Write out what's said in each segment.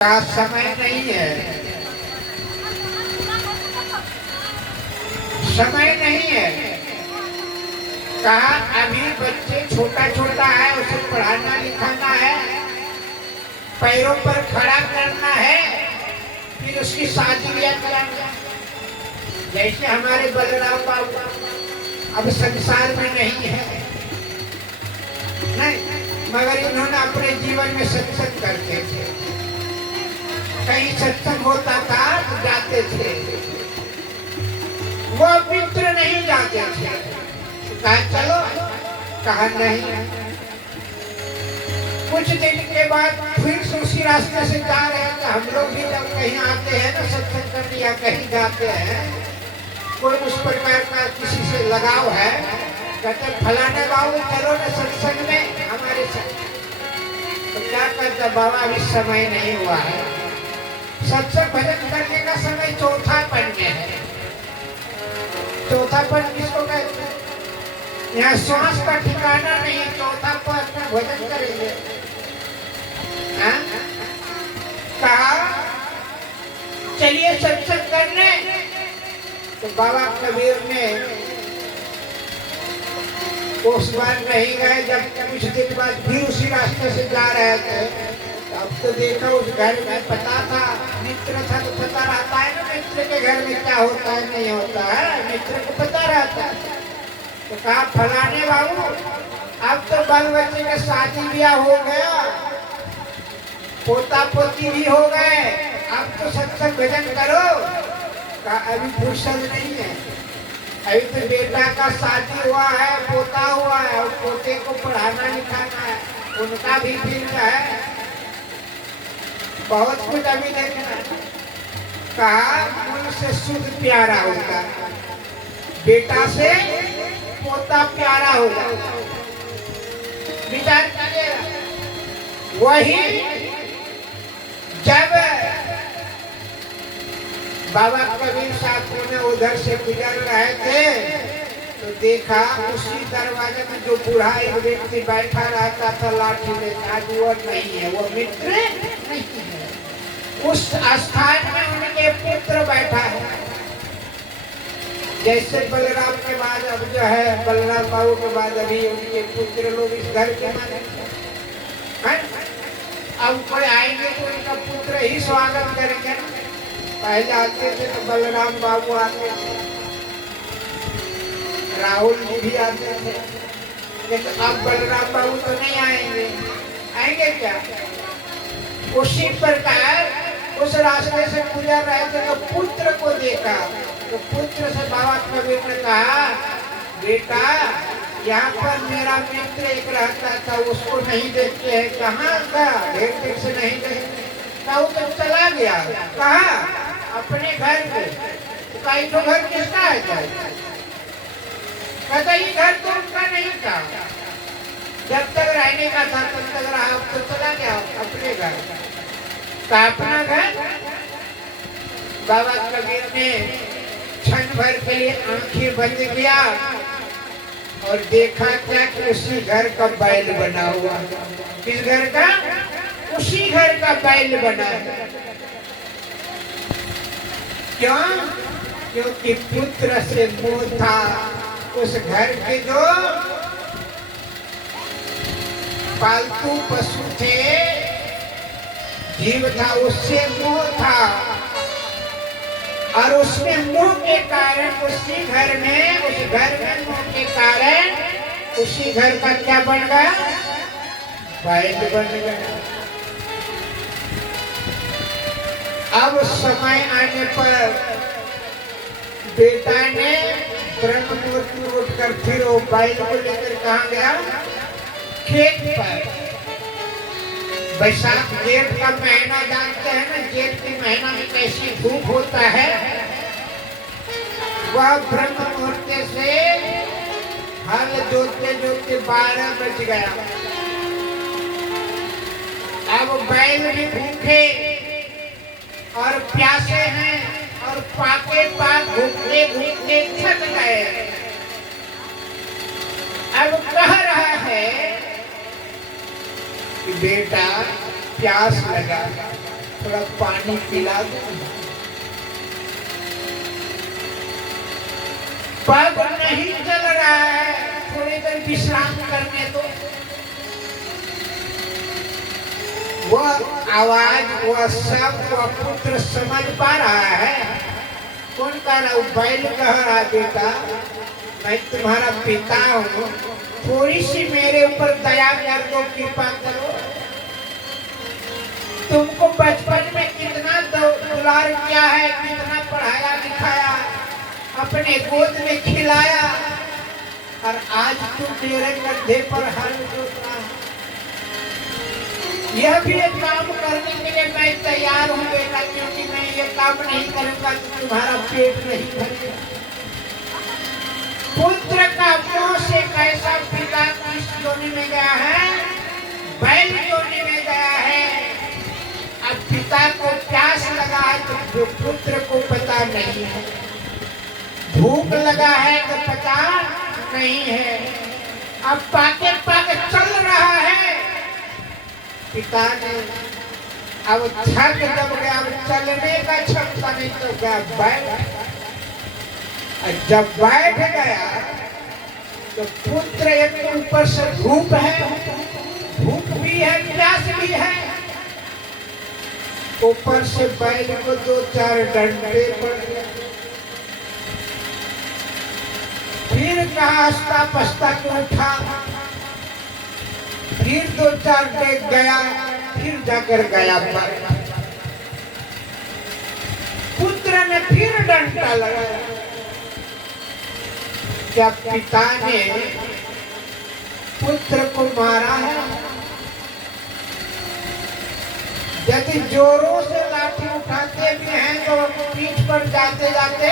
का समय नहीं है, समय नहीं है। कहा अभी बच्चे छोटा छोटा है, उसे पढ़ाना लिखाना है, पैरों पर खड़ा करना है, फिर उसकी शादी ब्याह कराना। जैसे हमारे बलराम बाबू अब संसार में नहीं है, नहीं, मगर इन्होंने अपने जीवन में सत्संग करते थे। कहीं सत्संग होता था तो जाते थे, वो मित्र नहीं जाते थे। कहा चलो, कहा नहीं। कुछ दिन के बाद फिर उसी रास्ते से जा रहे हैं। तो हम लोग भी जब कहीं आते हैं ना सत्संग करने या कहीं जाते हैं, कोई उस प्रकार का किसी से लगाव है, कहते फलाने बाबू चलो ना सत्संग में हमारे साथ। तो क्या कहता बाबा अभी समय नहीं हुआ है। सत्संग भजन करने का समय चौथापन में है। चौथापन किसको कहते हैं? यहाँ श्वास का ठिकाना नहीं, चौथापन भजन करेंगे। कहा चलिए सत्संग करने। तो बाबा कबीर ने उस बार नहीं गए। जब कुछ दिन बाद फिर उसी रास्ते से जा रहे थे, अब तो देखा उस घर में पता था, मित्र था तो पता रहता है ना मित्र के घर में क्या होता है नहीं होता है, मित्र को पता रहता है। तो कहा फलाने बाबू अब तो बाल बच्चे का शादी ब्याह हो गया, पोता पोती भी हो गए, अब तो सत्संग भजन करो। कहा अभी फुर्सत नहीं है, अभी तो बेटा का शादी हुआ है, पोता हुआ है और पोते को पढ़ाना लिखाना है, उनका भी फिल्म है, बहुत कुछ अभी देखना। कहा मन से शुद्ध प्यारा होगा, बेटा से पोता प्यारा होगा। विचार करिएगा। वही जब बाबा कबीर साहब ने उधर से गुजर रहे थे तो देखा उसी दरवाजे में जो बूढ़ा एक व्यक्ति बैठा रहता था लाठी में, आज वो नहीं है, वो मित्र नहीं है। उस स्थान में उनके पुत्र बैठा है। जैसे बलराम के बाद अब जो है बलराम बाबू के बाद अभी उनके पुत्र लोग इस घर के मालिक हैं। अब कोई आएंगे तो उनका पुत्र ही स्वागत करेंगे। पहले आते थे तो बलराम बाबू आते थे, राहुल जी भी आते थे, लेकिन अब बलराम बाबू तो नहीं आएंगे। आएंगे क्या? उसी प्रकार उस रास्ते से गुजर रहे थे तो पुत्र को देखा। तो पुत्र से बाबा कबीर ने कहा बेटा यहाँ पर मेरा मित्र एक रहता था, उसको नहीं देखते हैं, कहाँ गया? ढेर दिन से नहीं देखते। कहा वो तो चला गया। कहा अपने घर पे। तो घर किसका है? कहता ये घर तो उनका नहीं था, जब तक रहने का था तब तक रहा, अब तो चला गया अपने घर का। अपना घर बाबा कबीर ने क्षण भर के लिए आंखें बंद किया और देखा क्या कि उसी घर का बैल बना हुआ। किस घर का? उसी घर का बैल बना है। क्यों? क्योंकि पुत्र से मोह था। उस घर के जो पालतू पशु थे, जीव था, उससे मोह था और उसमें मोह के कारण उसी घर में, उस घर में मोह के कारण उसी घर का क्या बन गया? बैल बन गया। अब समय आने पर बेटा ने ब्रह्म मुहूर्त में उठकर फिर वो बैल को लेकर कहाँ गया? खेत पर। बैसाख जेठ का महीना जानते हैं ना, जेठ के महीना में कैसी धूप होता है। वह ब्रह्म मुहूर्त से हल जोतते जोतते 12 बज गया। अब बैल भी भूखे और प्यासे हैं और पाके पाक घूमते घूमते थक गए। अब कह रहा है कि बेटा प्यास लगा, थोड़ा पानी पिला दो। पग नहीं चल रहा है, थोड़ी देर विश्राम करने दो। वह आवाज, वह शब्द, वह पुत्र समझ पा रहा है। कौन कह रहा? बैल कह रहा, बेटा मैं तुम्हारा पिता हूँ, थोड़ी सी मेरे ऊपर दया कर दो, कृपा करो। तुमको बचपन में कितना दुलार किया है, कितना पढ़ाया लिखाया, अपने गोद में खिलाया, और आज तुम मेरे कंधे पर हल जोत रहा है। यह भी एक काम करने के लिए मैं तैयार हूँ बेटा, क्योंकि मैं ये काम नहीं करूँगा तो तुम्हारा पेट नहीं भरेगा। पुत्र का मुंह से कैसा पिता किस योनि में गया है? बैल योनि में गया है। अब पिता को प्यास लगा है तो पुत्र को पता नहीं है, भूख लगा है तो पता नहीं है। अब पाके पाके चल रहा है। पिता ने अब थक जब गया, अब चलने का क्षमता नहीं तो गया बैठ। जब बैठ गया तो पुत्र एक तो ऊपर से धूप है, भूख भी है, प्यास भी है, ऊपर से बैल को 2-4 डंडे पड़ गए। फिर कहा हंसता पछता के उठा, फिर 2-4 डेग गया, फिर जाकर गया पर पुत्र ने फिर डंडा लगाया। क्या पिता ने पुत्र को मारा है? यदि जोरों से लाठी उठाते भी हैं तो पीठ पर जाते जाते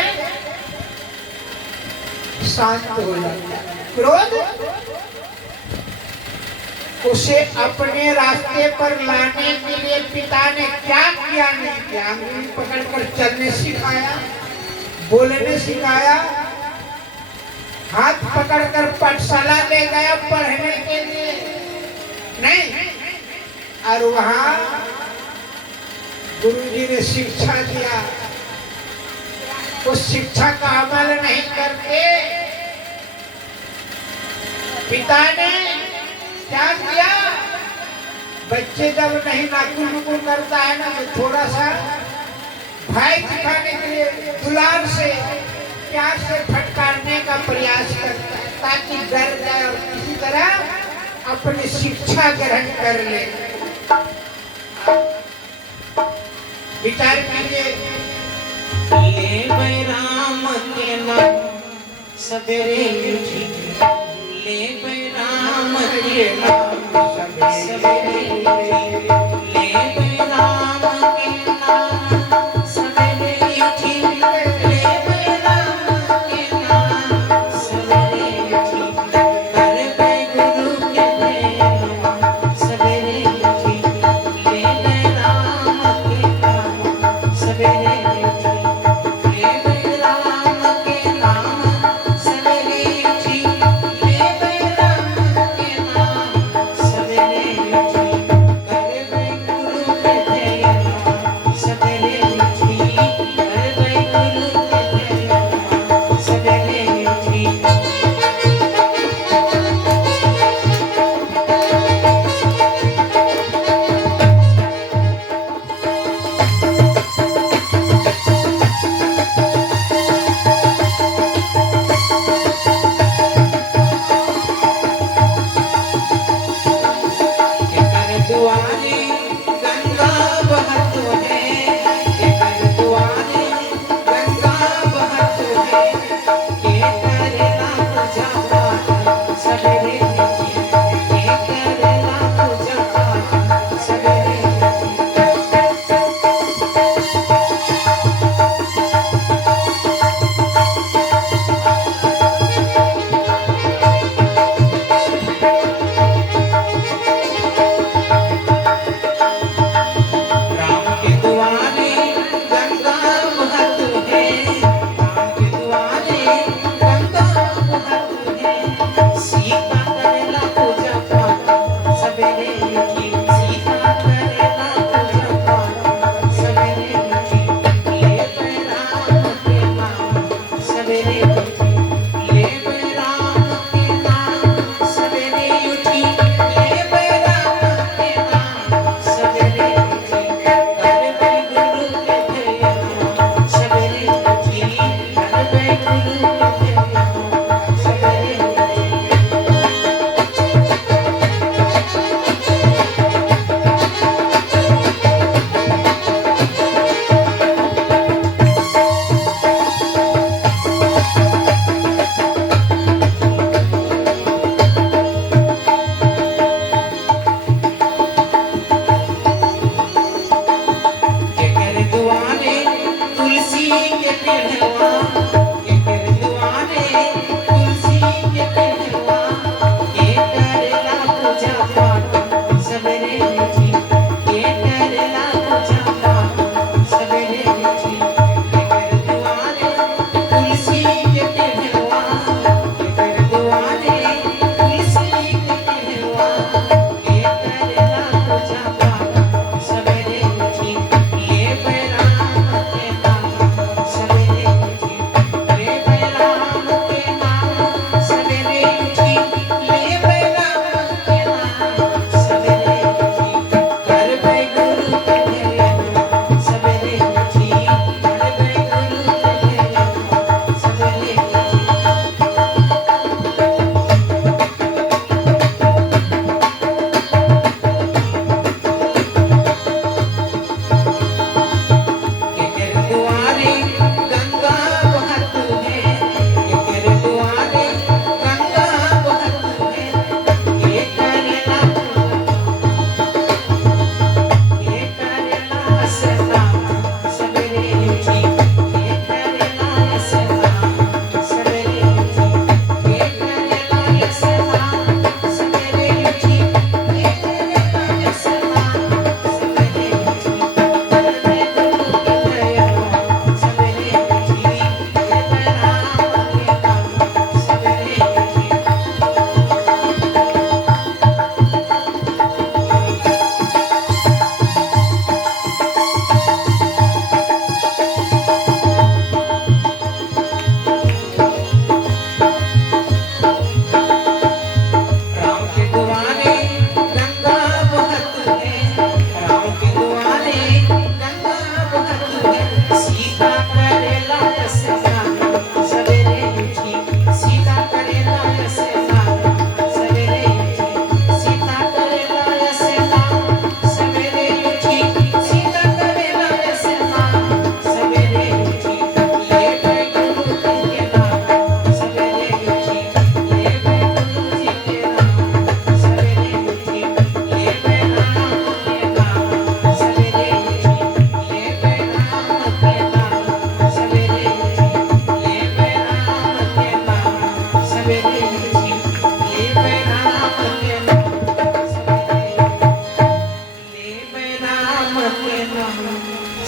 शांत हो जाता है। क्रोध उसे अपने रास्ते पर लाने के लिए पिता ने क्या किया नहीं किया? अंगुली पकड़कर चलने सिखाया, बोलने सिखाया, हाथ पकड़कर पाठशाला ले गया पढ़ने के लिए नहीं, और वहां गुरुजी ने शिक्षा दिया, उस शिक्षा का अमल नहीं करके पिता ने क्या किया? बच्चे जब नहीं नाकुल नुकुल करता है ना, तो थोड़ा सा भय दिखाने के लिए दुलार से, प्यार से फटकारने का प्रयास करता है, ताकि डर जाए और किसी तरह अपनी शिक्षा ग्रहण कर ले। विचार कीजिए। ले राम के नाम सवेरे उठी, ले राम के नाम सवेरे उठी, ले राम के नाम सवेरे उठी, ले राम के नाम सवेरे उठी, करबे गुरु के प्रेम सवेरे उठी, ले राम के नाम सवेरे उठी, ले राम के नाम सवेरे उठी, ले राम के नाम सवेरे उठी, करबे गुरु के प्रेम सवेरे उठी, करबे गुरु के प्रेम सवेरे उठी। एकर दुआरे गंगा बहत है, एकर दुआरे गंगा बहत है, के करेला पूजा पाठ सवेरे उठी, के करेला पूजा पाठ सवेरे उठी। राम के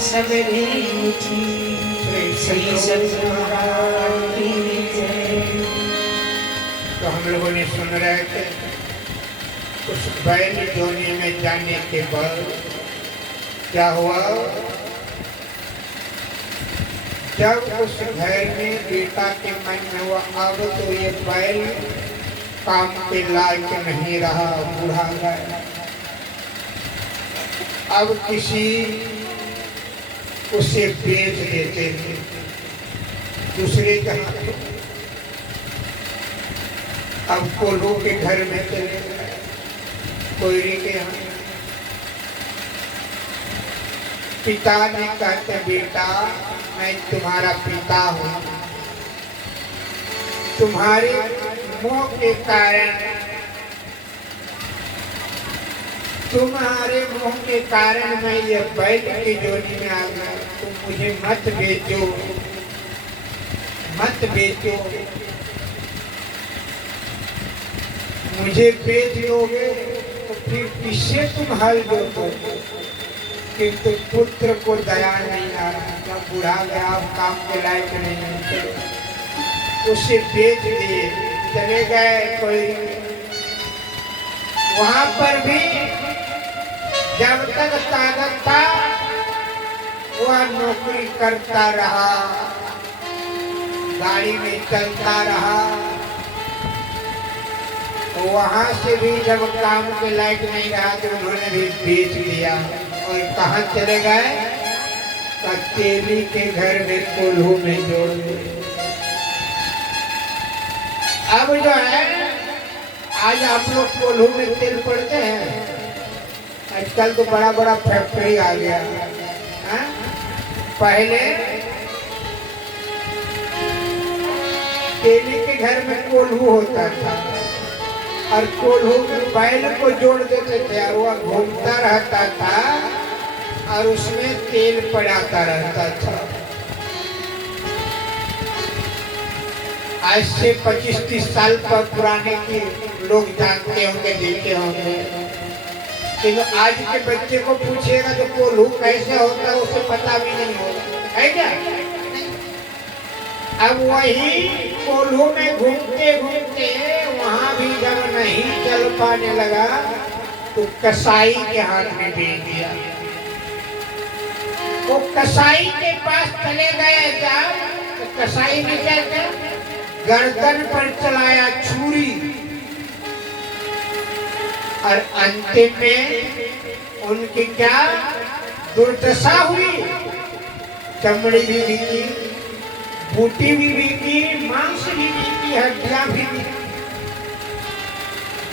सबरे उठी श्री सत्यनारायण की जय। तो हम लोगों ने सुन रहे थे उस बैल जोनी में जाने के बाद क्या हुआ। जब उस घर में बेटा के मन में हुआ अब तो ये बैल काम के लायक नहीं रहा, बूढ़ा गया, अब किसी उसे बेच देते थे दूसरे के हाथ। अब कोल्हू के घर में चले गए, कोयरी के यहाँ। पिता ने कहते बेटा मैं तुम्हारा पिता हूँ, तुम्हारे मोह के कारण, तुम्हारे मोह के कारण मैं ये बैल की जोनी में आ गया। तुम मुझे मत बेचो, मत बेचो, मुझे बेच दोगे तो फिर किससे तुम हल जोतोगे। किंतु पुत्र को दया नहीं आ रहा, जब बूढ़ा गया अब काम के लायक नहीं होते, उसे बेच दिए, चले गए कोई। वहां पर भी जब तक ताकत था वह नौकरी करता रहा, गाड़ी में चलता रहा। वहां से भी जब काम के लायक नहीं रहा तो उन्होंने भी बेच दिया। और कहाँ चले गए? तेली के घर में कोल्हू में जोड़ दिए। अब जो है आज आप लोग कोल्हू में तेल पड़ते हैं। आजकल तो बड़ा बड़ा फैक्ट्री आ गया है। पहले तेली के घर में कोल्हू होता था और कोल्हू में बैल को जोड़ देते थे और वह घूमता रहता था और उसमें तेल पड़ाता रहता था। आज से 25-30 साल पर पुराने की लोग जानते होंगे, देखे होंगे। लेकिन आज के बच्चे को पूछेगा तो कोल्हू कैसे होता है उसे पता भी नहीं होगा, है क्या? अब वही कोल्हू में घूमते घूमते वहां भी जब नहीं चल पाने लगा तो कसाई के हाथ में भेज दिया। वो कसाई के पास चले गए जब तो कसाई ने क्या किया? गर्दन पर चलाया छुरी और अंतिम में उनकी क्या दुर्दशा हुई। चमड़ी भी बिकी, बूटी भी बिकी, मांस भी बिकी, हड्डियां भी बिकी।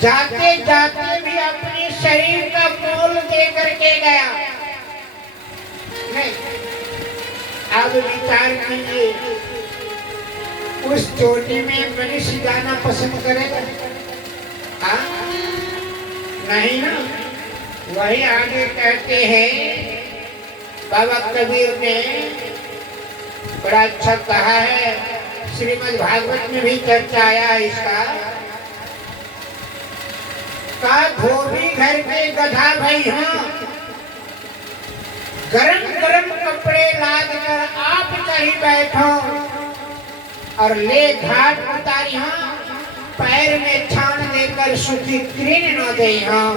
जाते जाते भी अपने शरीर का मोल दे करके गया। नहीं, अब विचार कीजिए उस चोटी में मनुष्य जाना पसंद करेगा? हाँ? नहीं ना। वही आगे कहते हैं बाबा कबीर ने बड़ा अच्छा कहा है, श्रीमद् भागवत में भी चर्चा आया है इसका। का धोबी घर के गधा भाई हाँ, गरम गरम कपड़े लाद कर आप चढ़ी बैठो और ले घाट उतारी हाँ, पैर में छान देकर सुखी तृण न दे हाँ।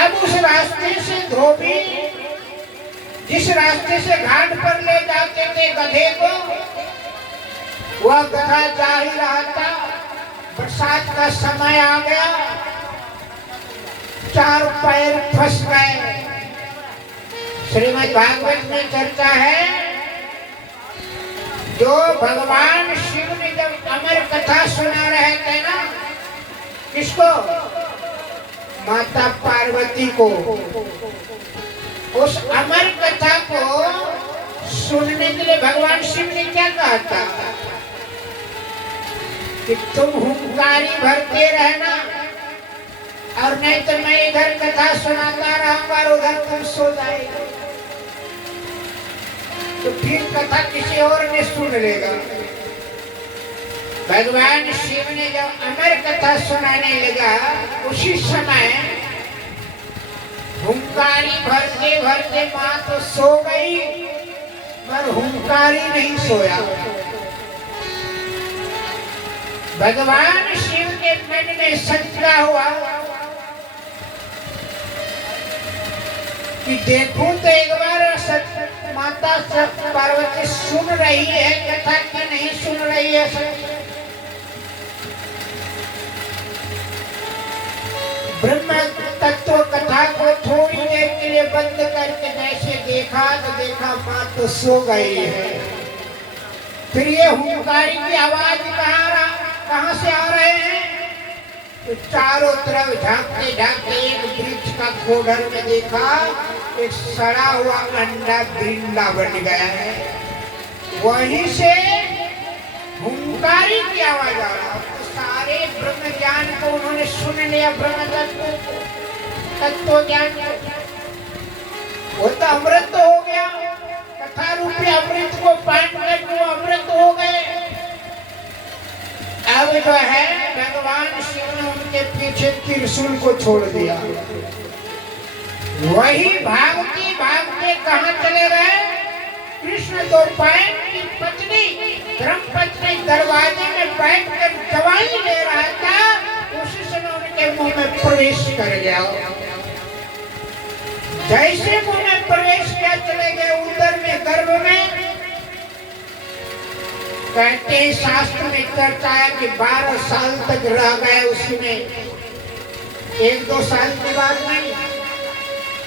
अब उस रास्ते से धोबी जिस रास्ते से घाट पर ले जाते थे गधे को, वह गधा जा ही रहा था। बरसात का समय आ गया, चार पैर फंस गए। श्रीमद् भागवत में चर्चा है, जो भगवान शिव ने जब अमर कथा सुना रहे थे ना, किसको? माता पार्वती को। उस अमर कथा को सुनने के लिए भगवान शिव ने क्या कहा था कि तुम हुंकारी भरते रहना और नहीं तो मैं इधर कथा सुनाता रहूंगा और उधर तुम सो जाएगा, तो फिर कथा किसी और ने सुन लेगा। भगवान शिव ने जब अमर कथा सुनाने लगा उसी समय हुंकारी भरते भरते मां तो सो गई पर हुंकारी नहीं सोया। भगवान शिव के मन में शंका हुआ कि देखूं तो एक बार माता पार्वती सुन रही है कथा कि नहीं सुन रही है। ब्रह्म तत्व कथा को थोड़ी देर के लिए बंद करके जैसे देखा तो देखा मां तो सो गई है। फिर ये हुंकारी की आवाज कहाँ से आ रहे हैं? तो चारों तरफ झांकते झांकते एक वृक्ष का खोडर में देखा एक सड़ा हुआ अंडा बिरला बन गया है। वहीं से हुंकारी की आवाज आ रहा है। तो सारे ब्रह्म ज्ञान को उन्होंने सुन लिया, ब्रह्म तत्व ज्ञान वो तो अमृत हो गया। कथा रूपी अमृत को पान करके वो अमृत हो गए। अब जो है भगवान शिव ने उनके पीछे त्रिशूल को छोड़ दिया। वही भागते कहाँ चले गए? कृष्ण तो पैन की पत्नी धर्म पत्नी दरवाजे में बैठकर दवाई ले रहा था, उसी समय उनके मुंह में प्रवेश कर गया। जैसे मुंह में प्रवेश किया चले गए उधर में गर्भ में। कहते हैं शास्त्र में चर्चा है कि 12 साल तक रह गए उसमें, 1-2 साल की बात नहीं।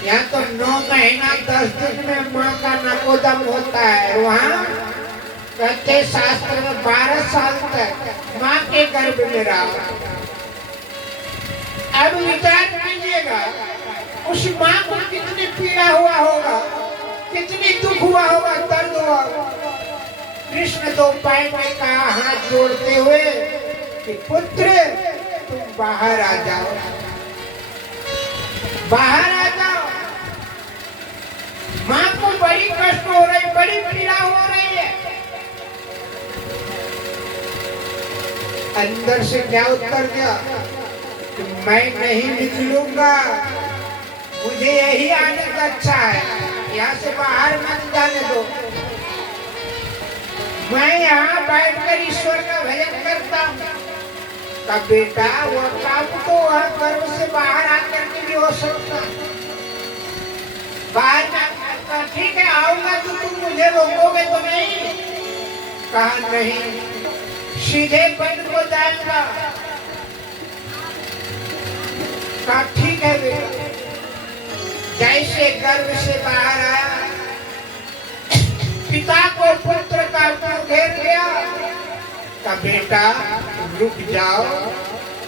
यहाँ तो 9 महीना 10 दिन में माँ का नकोदम होता है। वहाँ कहते शास्त्र में 12 साल तक माँ के गर्भ में रहा। अब विचार कीजिएगा उस माँ को कितनी पीड़ा हुआ होगा, कितनी दुख हुआ होगा, दर्द हुआ होगा। कृष्ण तो पाए में कहा हाथ जोड़ते हुए कि पुत्र तुम बाहर आ जाओ, बाहर आ जाओ। माँ को बड़ी कष्ट हो रही, बड़ी पीड़ा हो रही है। अंदर से क्या उत्तर दिया कि मैं नहीं निकलूंगा, मुझे यही आने का अच्छा है, यहाँ से बाहर मत जाने दो। मैं यहाँ बैठकर ईश्वर का भजन करता हूँ। तब बेटा वो काम तो वहाँ गर्भ से बाहर आकर के भी हो सकता। बाहर जाकर ठीक है आऊंगा तो तुम मुझे रोकोगे तो नहीं? कहा नहीं, सीधे बंद हो जाएगा। कहा ठीक है बेटा। जैसे गर्भ से बाहर आया पिता को पुत्र का घेर लिया। का बेटा रुक जाओ,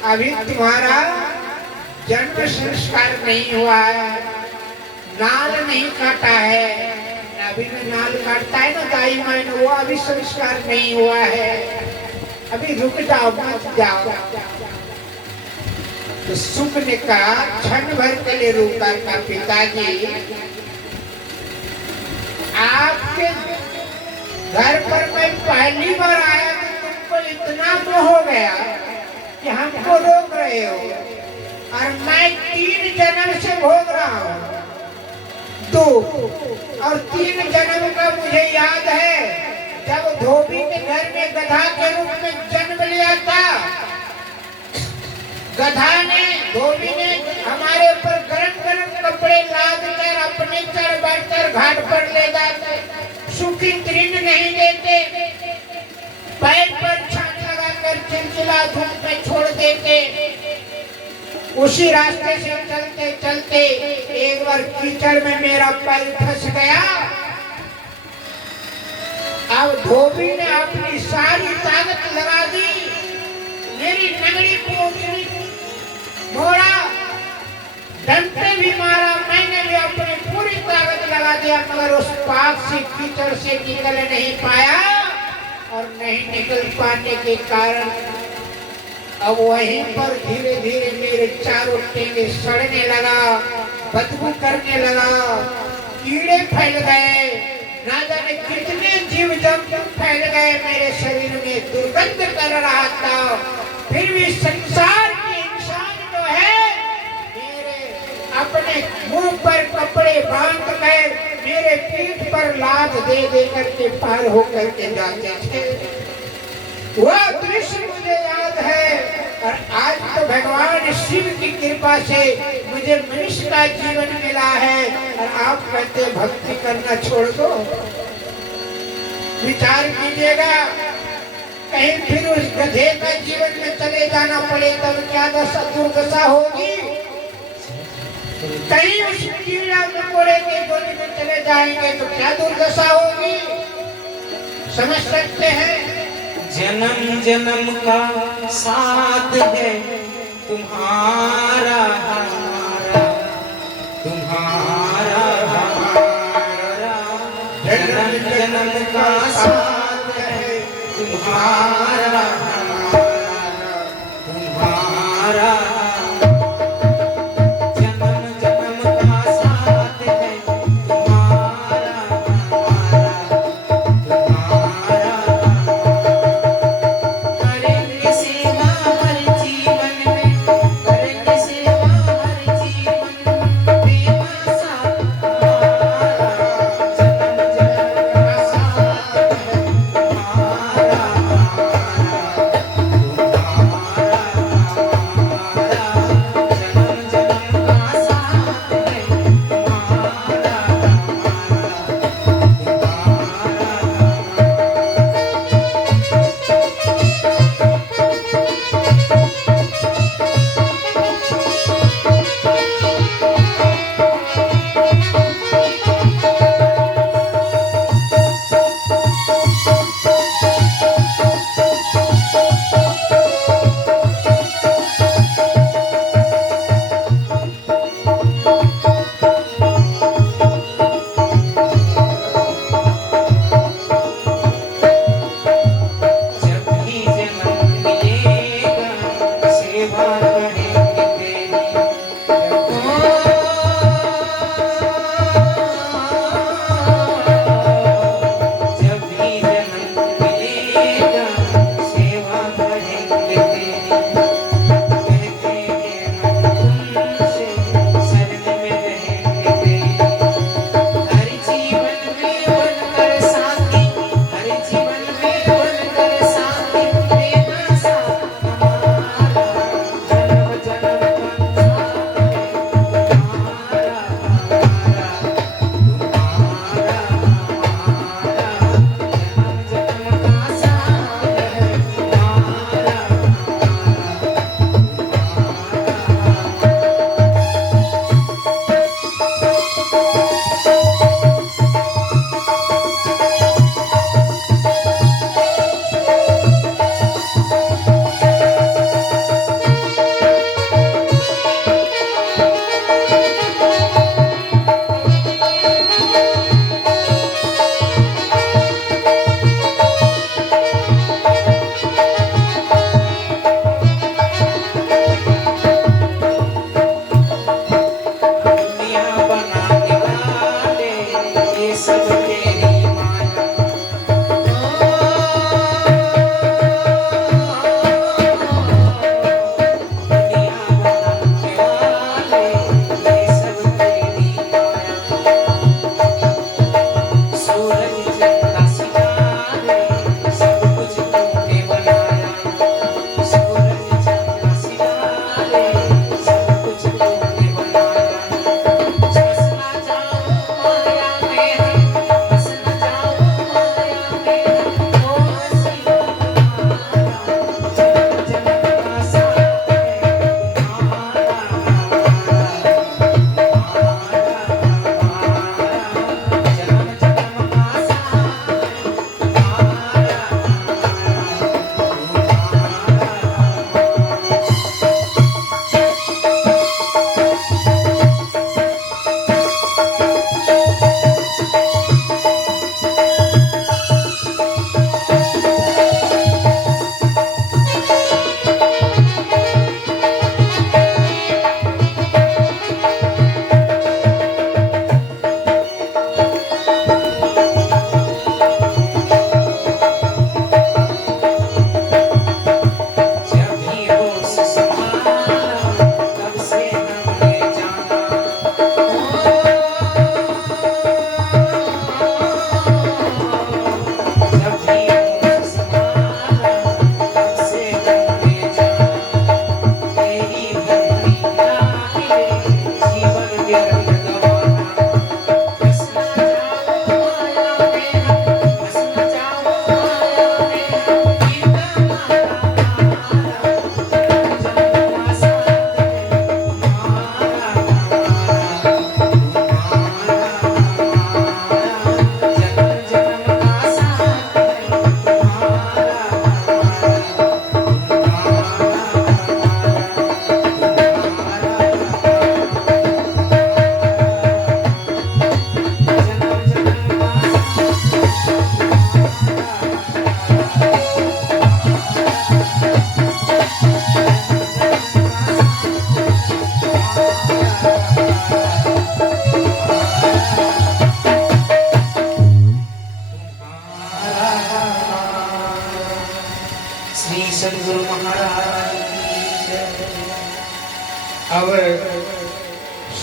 अभी तुम्हारा जन्म संस्कार नहीं हुआ है, नाल नहीं काटा है। अभी में नाल काटता है ना दाई माँ, वो अभी संस्कार नहीं हुआ है, अभी रुक जाओ, मत जाओ। तो सुख ने कहा क्षण भर के लिए रुका था पिताजी, आपके घर पर मैं पहली बार आया तो तुमको इतना मोह हो गया कि हमको रोक रहे हो, और मैं 3 जन्म से भोग रहा हूँ 2, और 3 जन्म का मुझे याद है जब धोबी के घर में गधा के रूप में जन्म लिया था। गधा ने धोबी ने हमारे ऊपर गरम गरम कपड़े लाद कर अपने चढ़ बैठकर घाट पर ले जाते, सूखी तृण नहीं देते, पैर पर छान लगाकर चिलचिला धूप में छोड़ देते। उसी रास्ते से चलते चलते एक बार कीचड़ में मेरा पैर फंस गया। अब धोबी ने अपनी सारी ताकत लगा दी, मेरी नगरी को मोड़ा, डंडे भी मारा, मैंने भी अपनी पूरी ताकत लगा दिया, मगर उस पाक से कीचड़ से निकल नहीं पाया, और नहीं निकल पाने के कारण अब वहीं पर धीरे धीरे मेरे चारों टेंगे सड़ने लगा, बदबू करने लगा, कीड़े फैल गए, ना जाने कितने जीव जंतु फैल गए मेरे शरीर में, दुर्गंध कर रहा था, फिर भी संसार के इंसान जो है मेरे अपने मुंह पर कपड़े बांध कर मेरे पीठ पर लात दे दे करके पार होकर के जाते थे। वह दृश्य मुझे याद है। और आज तो भगवान शिव की कृपा से मुझे मनुष्य का जीवन मिला है और आप कहते भक्ति करना छोड़ दो। विचार कीजिएगा, कहीं फिर उस गधे का जीवन में चले जाना पड़े तब क्या दशा दुर्दशा होगी। कहीं उस कीड़ा मकोड़े के गोली में चले जाएंगे तो क्या दुर्दशा होगी, समझ सकते हैं। जन्म जन्म का साथ है तुम्हारा हमारा, तुम्हारा हमारा, जन्म जन्म का साथ है तुम्हारा हमारा, तुम्हारा, जन्म जन्म का साथ है तुम्हारा हमारा, तुम्हारा, करेंगे सेवा हर जीवन में, करेंगे सेवा हर जीवन में, बेबसा हमारा, जन्म जन्म का साथ है तुम्हारा हमारा,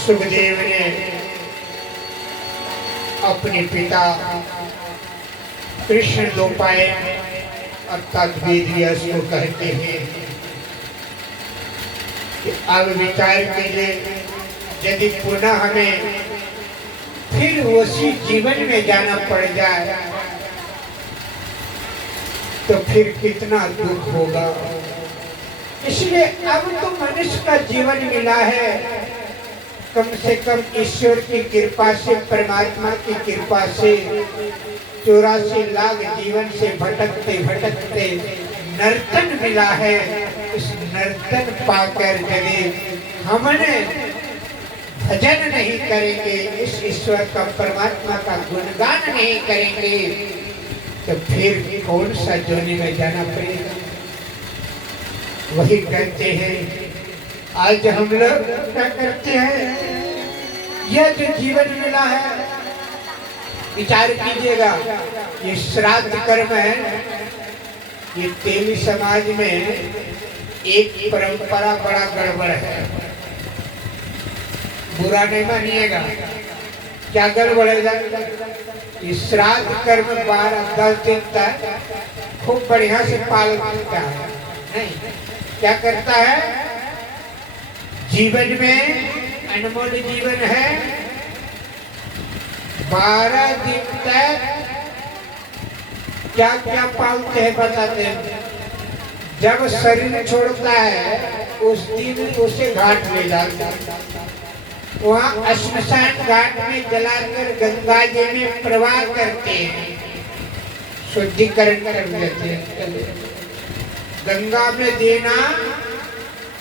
सुखदेव ने अपने पिता कृष्ण द्वैपायन अर्थात वेदव्यास को कहते हैं कि अब विचार कीजिए, यदि पुनः हमें फिर उसी जीवन में जाना पड़ जाए तो फिर कितना दुख होगा। इसलिए अब तो मनुष्य का जीवन मिला है, कम से कम ईश्वर की कृपा से, परमात्मा की कृपा से 84 लाख जीवन से भटकते भटकते नर्तन मिला है। इस नर्तन पाकर यदि हमने भजन नहीं करेंगे, इस ईश्वर का, परमात्मा का गुणगान नहीं करेंगे, तो फिर कौन सा जोनी में जाना पड़ेगा। वही कहते हैं आज हम लोग क्या करते हैं, यह जो जीवन मिला है, विचार कीजिएगा, ये श्राद्ध कर्म है। ये तेली समाज में एक परंपरा बड़ा गड़बड़ है, बुरा नहीं मानिएगा। क्या गड़बड़ है? ये श्राद्ध कर्म 12-10 दिन तक खूब बढ़िया से पालन करता है। नहीं, क्या करता है, जीवन में अनमोल जीवन है, 12 दिन तक क्या क्या पालते हैं बताते हैं। जब शरीर छोड़ता है उस दिन उसे घाट ले जाते हैं, वहाँ श्मशान घाट में जलाकर गंगा जी में प्रवाह करते हैं, शुद्धिकरण कर देते हैं। गंगा में देना,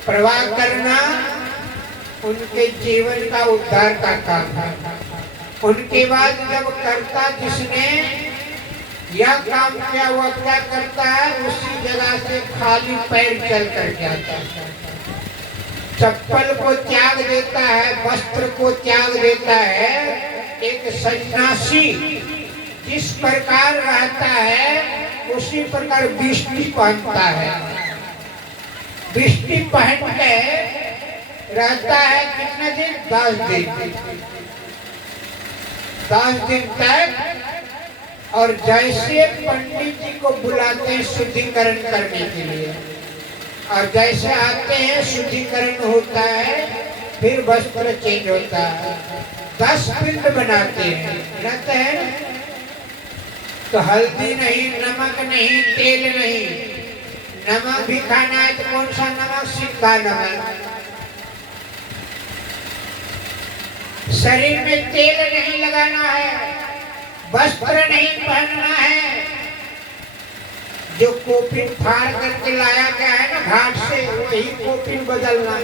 प्रवाह करना उनके जीवन का उद्धार का काम है। उनके बाद जब करता जिसने यह काम किया, हुआ क्या करता है, उसी जगह से खाली पैर चल करके आता है, चप्पल को त्याग देता है, वस्त्र को त्याग देता है। एक सन्यासी जिस प्रकार रहता है उसी प्रकार बिस्टी पहनता है, बिस्टी पहन के रहता है। कितने दिन? 10 दिन, 10 दिन तक। और जैसे पंडित जी को बुलाते हैं शुद्धिकरण करने के लिए, और जैसे आते हैं शुद्धिकरण होता है, फिर वस्त्र चेंज होता है, 10 पिंड बनाते हैं, रहते हैं। तो हल्दी नहीं, नमक नहीं, तेल नहीं। नमक भी खाना है तो कौन सा नमक? सिक्का नमक। शरीर में तेल नहीं लगाना है, वस्त्र नहीं पहनना है। जो कोपिन फाड़ करके लाया गया है ना घाट से, वही कोपिन बदलना।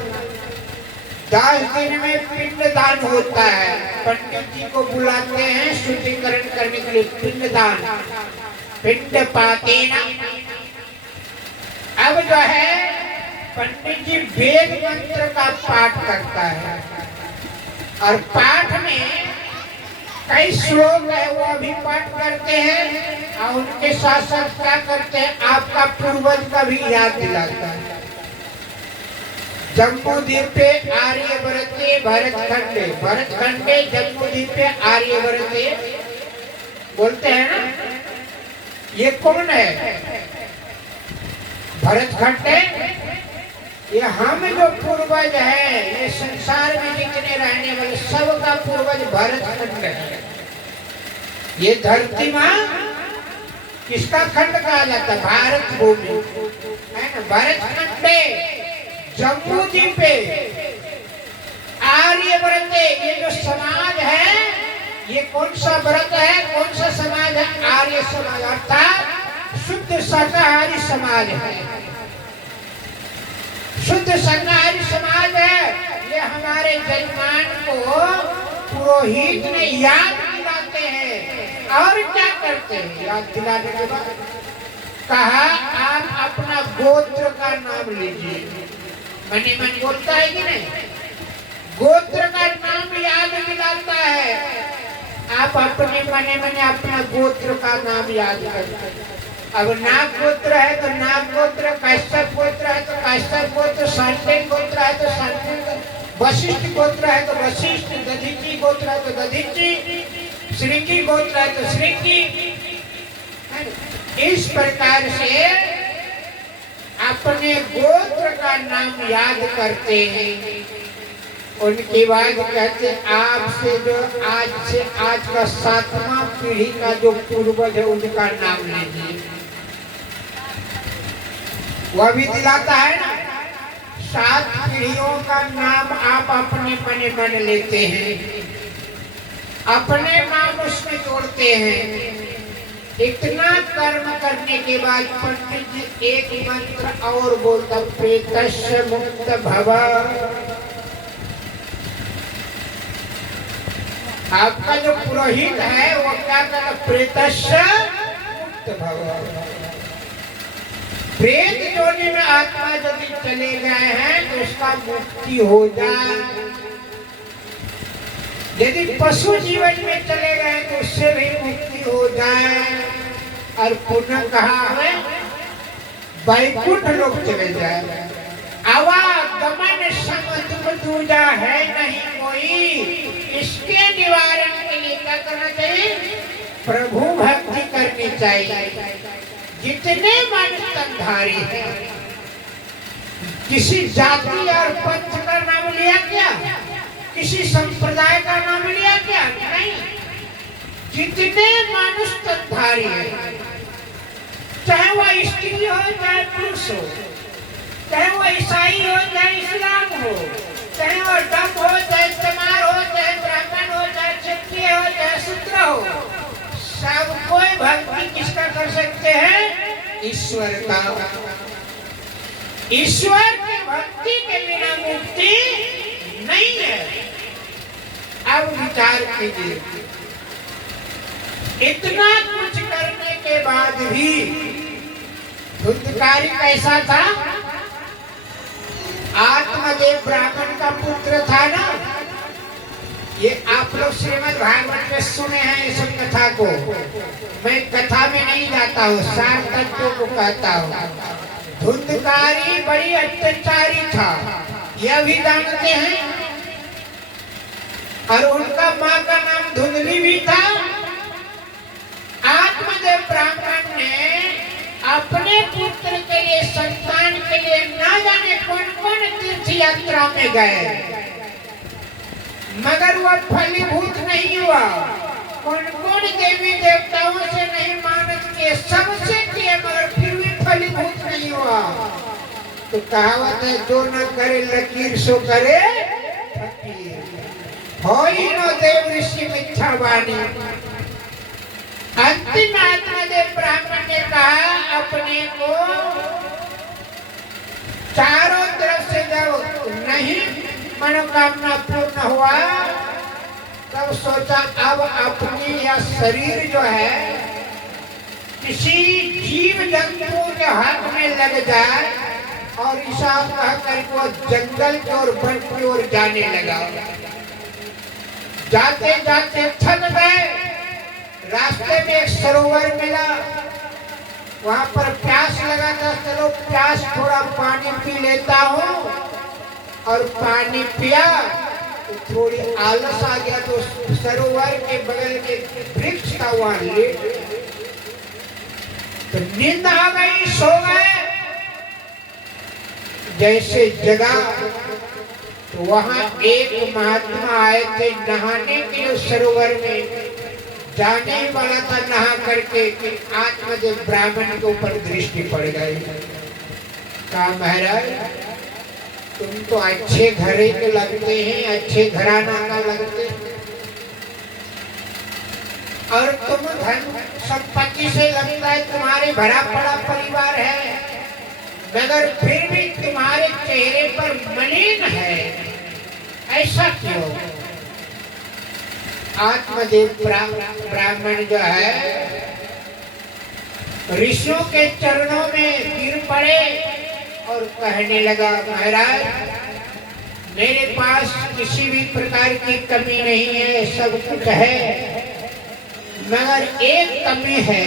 10 दिन में पिंडदान होता है। पंडित जी को बुलाते हैं शुद्धिकरण करने के लिए, पिंडदान, पिंड पातेना। अब जो है पंडित जी वेद मंत्र का पाठ करता है, और पाठ में कई श्लोक है वो अभी पाठ करते हैं, और उनके साथ साथ क्या करते हैं, आपका पूर्वज का भी याद दिलाता है। जम्बूद्वीपे आर्यवर्ते भरतखंडे, भरतखंडे जम्बूद्वीपे आर्यवर्ते बोलते हैं ना। ये कौन है? भरतखंडे। ये हम जो पूर्वज है, ये संसार में जितने रहने वाले सबका पूर्वज भरतखंड है। ये धरती माँ किसका खंड कहा जाता है? भारत भूमि है ना। भरतखंडे जम्बूद्वीपे आर्यवर्ते, ये जो समाज है, ये कौन सा व्रत है, कौन सा समाज है? आर्य समाज, अर्थात शुद्ध शाकाहारी समाज है, शुद्ध शाकाहारी समाज है। ये हमारे जजमान को पुरोहित ने याद दिलाते हैं, और क्या करते हैं? याद दिलाने के बाद कहा आप अपना गोत्र का नाम लीजिए। मनी मन बोलता है कि नहीं? गोत्र का नाम याद दिलाता है। आप अपने मने मने अपना गोत्र का नाम याद करते हैं। अब नाग गोत्र है तो नाग गोत्र, कैसर गोत्र है तो कैसर गोत्र, शांतिन गोत्र है तो शांतिन वशिष्ठ गोत्र है तो वशिष्ठ, दधीची गोत्र है तो दधीची, श्रृंगी गोत्र है तो श्रृंगी। इस प्रकार से अपने गोत्र का नाम याद करते हैं। उनके बाद कहते आपसे जो आज का 7वां पीढ़ी का जो पूर्वज है उनका नाम लीजिए। वह भी दिलाता है ना, 7 पीढ़ियों का नाम आप अपने मन लेते हैं, अपने नाम उसमें जोड़ते हैं। इतना कर्म करने के बाद पंडित जी एक मंत्र और बोलता, प्रेतस्य मुक्त भव। आपका जो पुरोहित है वो क्या कहता, प्रेतस्य मुक्त भव। प्रेत योनि में आत्मा यदि चले गए हैं तो उसका मुक्ति हो जाए, यदि पशु जीवन में चले गए तो उससे भी मुक्ति हो जाए, और पुनः कहा है वैकुंठ लोक चले जाए। आवागमन सम दूजा है नहीं कोई, इसके निवारण के लिए क्या करना चाहिए, प्रभु भक्ति करनी चाहिए। जितने मनुष्य तनधारी है, किसी जाति और पंथ का नाम लिया क्या, किसी संप्रदाय का नाम लिया क्या, नहीं। जितने मनुष्य तनधारी है, चाहे वह स्त्री हो चाहे पुरुष हो, चाहे वो ईसाई हो चाहे इस्लाम हो, चाहे वो डम हो चाहे चमार हो, चाहे ब्राह्मण हो चाहे क्षत्रिय हो चाहे शूद्र हो, सब कोई भक्ति किसका कर सकते हैं, ईश्वर का। ईश्वर की भक्ति के बिना मुक्ति नहीं है। अब विचार कीजिए, इतना कुछ करने के बाद भी धुंधकारी कैसा था, आत्मदेव ब्राह्मण का पुत्र था ना। ये आप लोग श्रीमद् भागवत में सुने हैं इस कथा को, मैं कथा में नहीं जाता हूँ, सार तत्वों को कहता हूँ। धुंधकारी बड़ी अत्याचारी था, यह भी जानते हैं, और उनका माँ का नाम धुंधली भी था। आत्मदेव ब्राह्मण ने अपने पुत्र के लिए, संतान के लिए ना जाने कौन कौन तीर्थ यात्रा में गए, मगर वह फलीभूत नहीं हुआ। कौन कौन देवी देवताओं से नहीं मानत किए, सबसे किए, मगर फिर भी फलीभूत नहीं हुआ। तो कहावत है, जो न करे लकीर सो करे फकीर, होई न देव ऋषि मिथ्या वाणी। अंतिम आत्मदेव ब्राह्मण ने कहा अपने को, चारों तरफ से जब नहीं मनोकामना पूर्ण हुआ, तब सोचा अब अपनी यह शरीर जो है किसी जीव जंतु के हाथ में लग जाए, और ईशा कहकर वो जंगल की ओर, वन की ओर जाने लगा। जाते जाते थक गए, रास्ते में एक सरोवर मिला, वहां पर प्यास लगा था, चलो प्यास थोड़ा पानी पी लेता हूँ, और पानी पिया तो थोड़ी आलस आ गया, तो सरोवर के बगल में वृक्ष था, वहां लेट तो नींद आ गई, सो गए। जैसे जगा तो वहां एक महात्मा आए थे नहाने के लिए, सरोवर में जाने ही वाला था, नहा करके कि आत्मदेव ब्राह्मण के ऊपर दृष्टि पड़ गई। कहा महाराज तुम तो अच्छे घरे के लगते हैं, अच्छे घराना का लगते हैं, और तुम धन संपत्ति से लगता है तुम्हारे भरा पड़ा परिवार है, मगर फिर भी तुम्हारे चेहरे पर मलिन है, ऐसा क्यों? आत्मदेव ब्राह्मण जो है ऋषियों के चरणों में गिर पड़े और कहने लगा, महाराज मेरे पास किसी भी प्रकार की कमी नहीं है, सब कुछ है, मगर एक कमी है,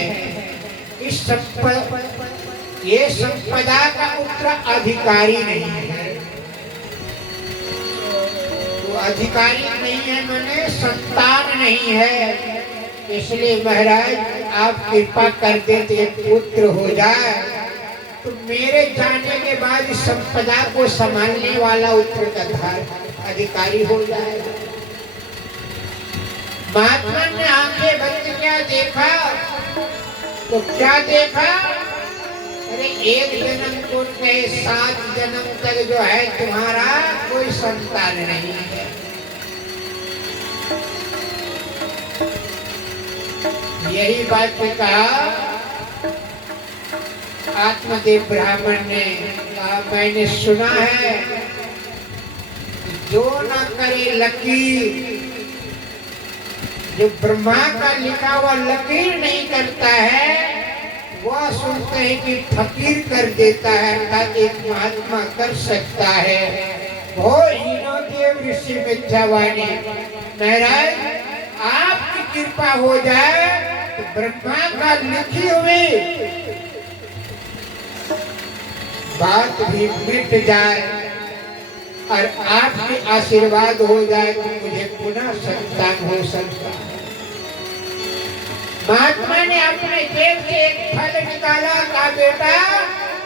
ये संपदा का उत्तराधिकारी नहीं है। अधिकारी नहीं है, मैंने संतान नहीं है। इसलिए महाराज आप कृपा कर देते पुत्र हो जाए तो मेरे जाने के बाद इस संपदा को संभालने वाला उत्तराधिकारी अधिकारी हो जाए। महात्मा ने आंखें बंद क्या देखा, तो क्या देखा, अरे एक जन्म को कहे 7 जन्म तक जो है तुम्हारा कोई संतान नहीं है। यही बात कहा आत्मदेव ब्राह्मण ने कहा, मैंने सुना है जो न करे लकीर, जो ब्रह्मा का लिखा हुआ लकीर नहीं करता है वह सुनते हैं कि फकीर कर देता है, अर्थात एक महात्मा कर सकता है। वो हीनोदेव ऋषि मिथ्यावाणी। महाराज आपकी कृपा हो जाए तो ब्रह्मा का लिखी हुई बात भी मिट जाए और आपके आशीर्वाद हो जाए तो मुझे पुनः संतान हो सकता है। महात्मा ने अपने जेब से एक फल निकाला, कहा बेटा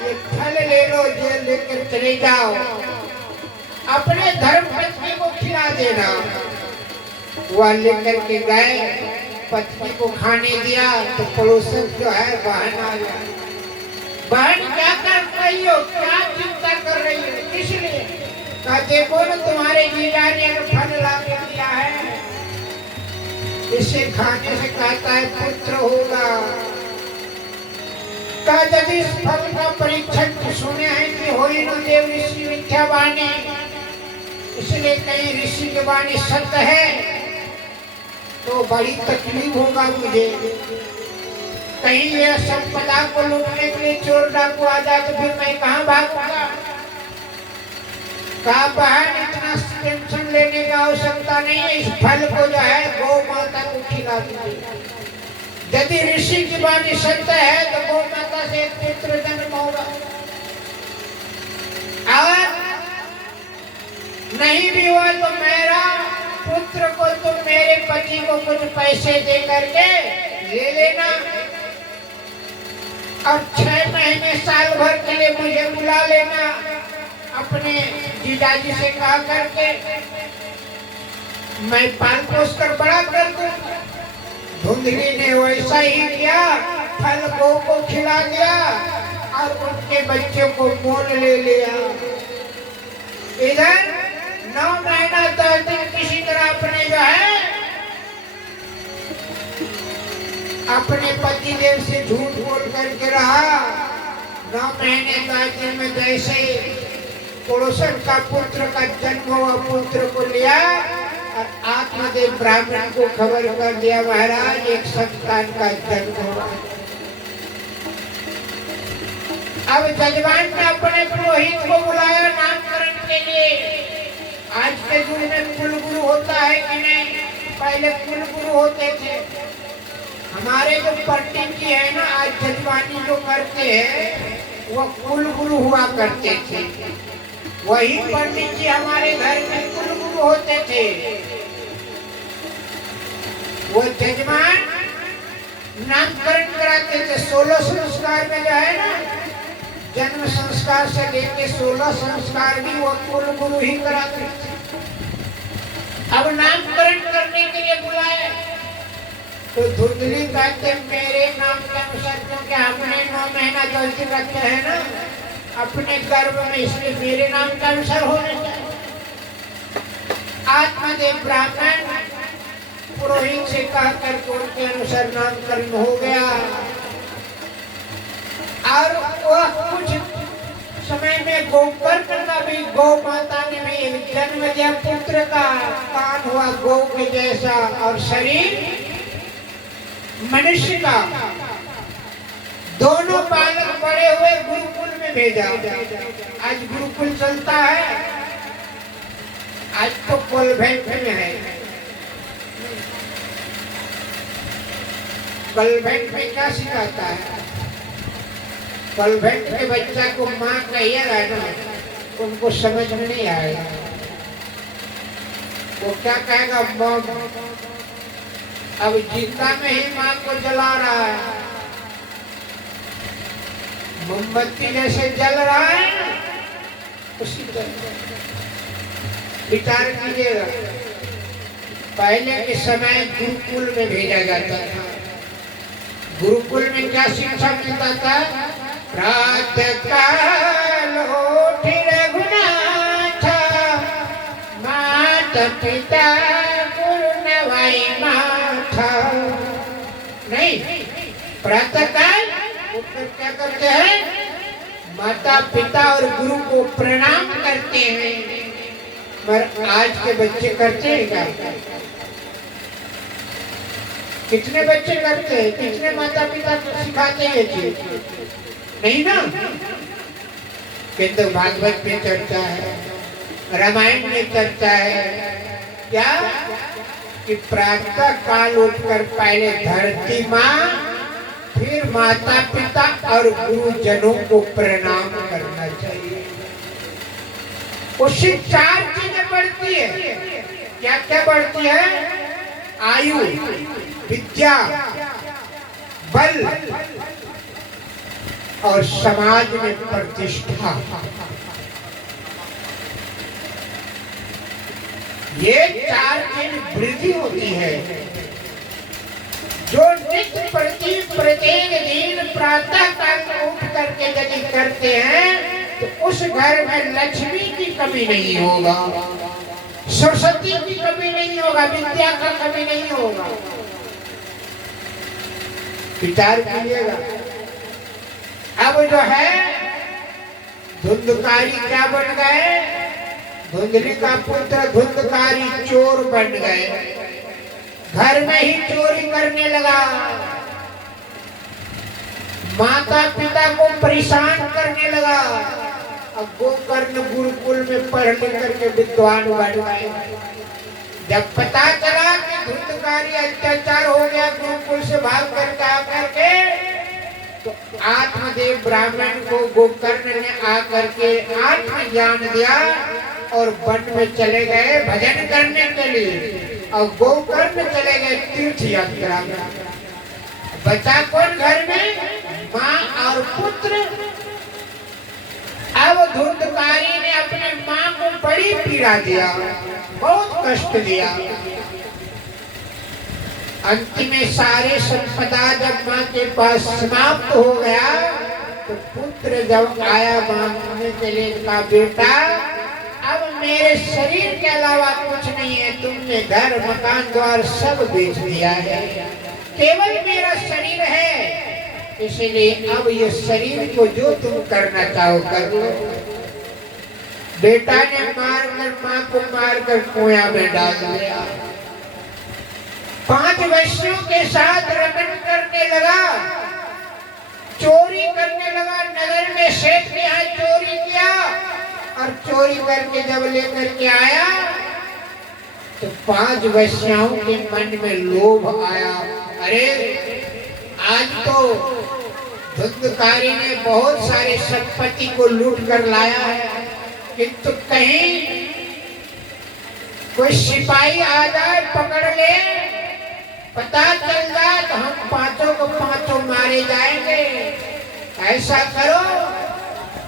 ये फल ले लो, जेल लेकर चले जाओ, अपने धर्म पत्नी को खिला देना। वह लेकर के गए, पत्नी को खाने दिया तो पड़ोसन जो है बहन आ गया। बहन क्या कर रही हो, क्या चिंता कर रही हो, इसलिए कहा देखो ना तुम्हारे जीजा ने फल ला के दिया है, इसे खाने से कहता है पुत्र होगा। कहा यदि इस फल का परीक्षण सुने हैं कि हीनोदेव ऋषि मिथ्यावाणी, इसलिए कहीं ऋषि की वाणी सत्य है तो बड़ी तकलीफ होगा मुझे। कहीं यह संपदा को लूटने के लिए चोर डाकू आ जाए तो फिर मैं कहाँ भागूंगा। कहा बहन इतना टेंशन लेने की आवश्यकता नहीं है, इस फल को जो है गौ माता को खिला दीजिए। यदि ऋषि की वाणी सत्य है तो गौ माता से एक पुत्र जन्म होगा, और नहीं भी हुआ तो मेरा पुत्र को तुम मेरे पति को कुछ पैसे दे करके ले लेना और 6 महीने साल भर के लिए मुझे बुला लेना अपने जीजाजी से कहा करके, मैं पाल पोस कर बड़ा कर दूंगा। धुंधली ने वैसा ही किया, फल गौ को खिला दिया और उनके बच्चे को मोल ले लिया। इधर 9 महीना 10 दिन किसी तरह अपने जो है अपने पति देव से झूठ बोल करके रहा। 9 महीने 10 दिन में जैसे पड़ोसन का पुत्र का जन्म हुआ, पुत्र को लिया और आत्मदेव ब्राह्मण को खबर कर दिया महाराज एक संतान का जन्म हुआ। अब जजमान ने अपने पुरोहित को बुलाया नामकरण के लिए। आज के युग में कुलगुरु होता है कि नहीं, पहले कुलगुरु होते थे। हमारे जो पंडित जी है ना, आज जजमानी जो करते हैं वो कुलगुरु हुआ करते थे। वही पंडित जी हमारे घर में कुलगुरु होते थे। वो जजमान नामकरण कराते थे। 16 संस्कार में जो है ना, जन्म संस्कार से लेके 16 संस्कार भी वो कुलगुरु ही कराते थे। अब नामकरण करने के लिए बुलाए तो धुंधली कहते मेरे नाम के अनुसार, क्योंकि हमने 9 महीना 10 दिन रखे हैं ना अपने गर्भ में, इसलिए मेरे नाम का अनुसार होने चाहिए। आत्मदेव ब्राह्मण पुरोहित से कहकर उनके अनुसार नामकरण हो गया और वह कुछ समय में गोकर्ण का भी, गौ माता ने भी जन्म दिया पुत्र का। कान हुआ गौ के जैसा और शरीर मनुष्य का। दोनों बालक बड़े हुए गुरुकुल में भेजा। आज गुरुकुल चलता है, आज तो कॉन्वेंट में है। कॉन्वेंट में क्या सिखाता है? कॉन्वेंट के बच्चा को माँ कहिएगा ना, उनको समझ में नहीं आएगा। वो क्या कहेगा, मम। अब जिंदा में ही माँ को जला रहा है, मोमबत्ती जैसे जल रहा है उसी तरह। विचार कीजिएगा, पहले के समय गुरुकुल में भेजा जाता था। गुरुकुल में क्या शिक्षा मिलता था? प्रातः काल उठ रघुनाथ, माता पिता गुरु नवाई माथा। नहीं, प्रातः काल उठकर क्या करते हैं? माता पिता और गुरु को प्रणाम करते हैं। पर आज के बच्चे करते हैं क्या? कितने बच्चे करते हैं? कितने माता पिता को सिखाते हैं चीज? नहीं ना। किंतु भागवत में चर्चा है, रामायण में चर्चा है, क्या कि प्रातः काल उठकर पहले धरती माँ, फिर माता पिता और गुरुजनों को प्रणाम करना चाहिए। उससे 4 चीजें बढ़ती है। क्या क्या बढ़ती है? आयु, विद्या, बल और समाज में प्रतिष्ठा। ये 4 चीज वृद्धि होती है। जो नित्य प्रति प्रत्येक दिन प्रातः काल उठ करके यदि करते हैं तो उस घर में लक्ष्मी की कमी नहीं होगा, सरस्वती की कमी नहीं होगा, विद्या का कमी नहीं होगा। विचार कीजिएगा। अब जो है धुंधकारी क्या बन गए? धुंधली का पुत्र धुंधकारी चोर बन गए, घर में ही चोरी करने लगा, माता पिता को परेशान करने लगा। अब गोकर्ण गुरुकुल में पढ़ लिख करके विद्वान बन गए। जब पता चला कि धुंधकारी अत्याचार हो गया, गुरुकुल से भाग करके आकर के, तो आत्मदेव ब्राह्मण को गोकर्ण ने आकर के आत्मज्ञान दिया और वन में चले गए भजन करने के लिए। और गोकर्ण चले गए तीर्थ यात्रा में। बचा कौन घर में? माँ और पुत्र। अब धुंधकारी ने अपने माँ को बड़ी पीड़ा दिया, बहुत कष्ट दिया। अंत में सारे संपदा जब माँ के पास समाप्त हो गया तो पुत्र जब आया मांगने के लिए, कहा बेटा अब मेरे शरीर के अलावा कुछ नहीं है, तुमने घर मकान द्वार सब बेच दिया है, केवल मेरा शरीर है, इसलिए अब ये शरीर को जो तुम करना चाहो कर लो। बेटा ने मारकर माँ को मारकर कुएं में डाल दिया। 5 वैश्यों के साथ रमन करने लगा, चोरी करने लगा। नगर में सेठ के यहाँ चोरी किया और चोरी करके जब लेकर के आया तो 5 वैश्याओं के मन में लोभ आया। अरे आज तो धुंधकारी ने बहुत सारे संपत्ति को लूट कर लाया है, किंतु कहीं कोई सिपाही आ जाए पकड़ ले, पता चल जाए तो हम 5 को 5 मारे जाएंगे। ऐसा करो।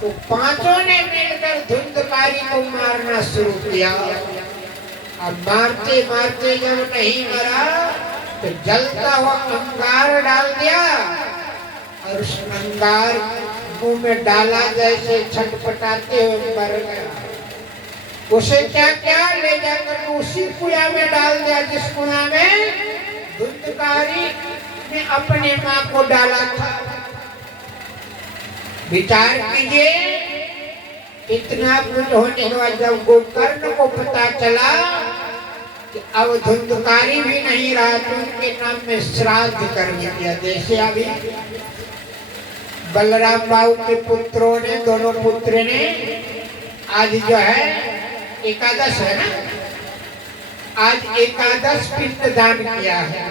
तो 5 ने मिलकर धुंधकारी को मारना शुरू किया। अब मारते मारते जब नहीं मरा तो जलता हुआ अंगार डाल दिया और उस अंगार मुंह में डाला, जैसे छटपटाते हुए मर गया। उसे क्या क्या ले जाकर उसी कुआं में डाल दिया जिस कुआं में धुंधकारी ने अपने माँ को डाला था। विचार कीजिए, इतना कुछ होने के बाद जब गोकर्ण को पता चला कि अब धुंधकारी भी नहीं रहा तो उनके नाम में श्राद्ध कर दिया। जैसे अभी बलराम बाबू के पुत्रों ने, दोनों पुत्र ने, आज जो है एकादश है ना, आज एकादश पिंड दान किया है।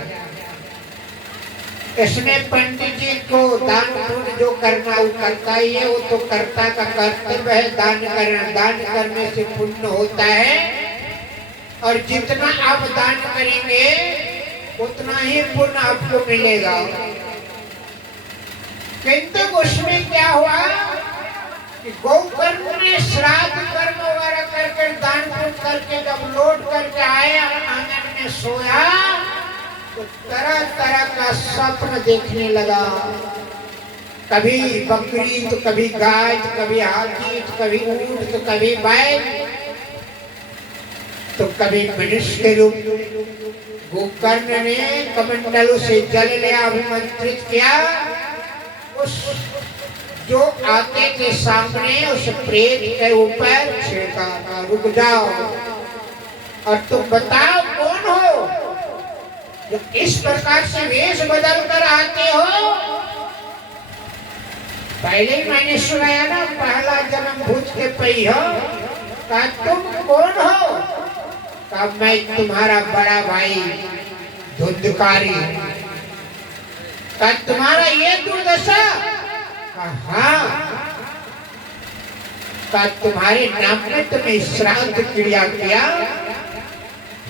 इसमें पंडित जी को दान पुण्य जो करना वो करता ही है, वो तो कर्ता का कर्तव्य है दान करना। दान करने से पुण्य होता है। और जितना आप दान करेंगे उतना ही पुण्य आपको मिलेगा। किंतु उसमें क्या हुआ कि गोकर्ण ने श्राद्ध कर्म वगैरह करके दान पुण्य करके जब लौट करके आए और आंगन में सोया तो तरह तरह का स्वप्न देखने लगा। कभी बकरी तो कभी गाय तो कभी हाथी तो कभी ऊंट तो कभी बैल तो कभी मनुष्य के रूप। गोकर्ण ने कमंडलों से जल ले अभिमंत्रित किया। उस जो आते के सामने उस प्रेत के ऊपर छिड़का, रुक जाओ और तुम बताओ कौन हो जो इस प्रकार से वेश बदल कर आते हो। पहले ही मैंने सुनाया ना, पहला जन्म भूत के पई हो। कहा तुम कौन हो? कहा मैं तुम्हारा बड़ा भाई धुंधकारी। कहा तुम्हारा ये दुर्दशा? हाँ। कहा तुम्हारे नाम में तुमने श्राद्ध क्रिया किया।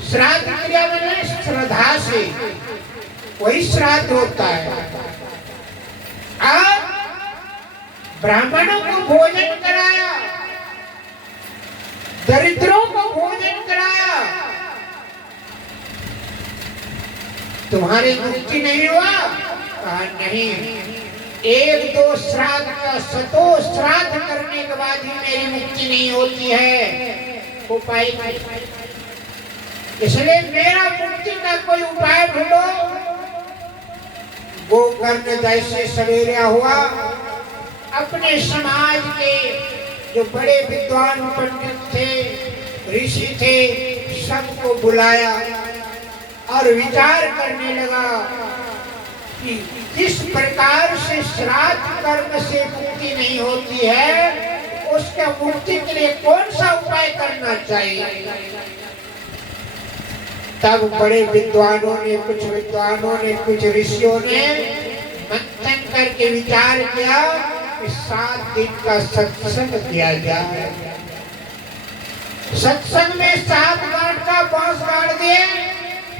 श्राद्ध क्रिया में श्रद्धा से वही श्राद्ध होता है। अब ब्राह्मणों को भोजन कराया, दरिद्रों को भोजन कराया, तुम्हारी मुक्ति नहीं हुआ? कहा नहीं, एक दो श्राद्ध का शतो श्राद्ध करने के बाद ही मेरी मुक्ति नहीं होती है। उपाय इसलिए मेरा मुक्ति का कोई उपाय ढूंढो। गोकर्ण जैसे सवेरा हुआ अपने समाज के जो बड़े विद्वान पंडित थे, ऋषि थे, सबको बुलाया और विचार करने लगा कि किस प्रकार से श्राद्ध कर्म से मुक्ति नहीं होती है, उसके मुक्ति के लिए कौन सा उपाय करना चाहिए। तब बड़े विद्वानों ने, कुछ ऋषियों ने मंथन करके विचार किया कि 7 दिन का सत्संग किया जाए। सत्संग में 7 गांठ का बांस गाड़ दिए,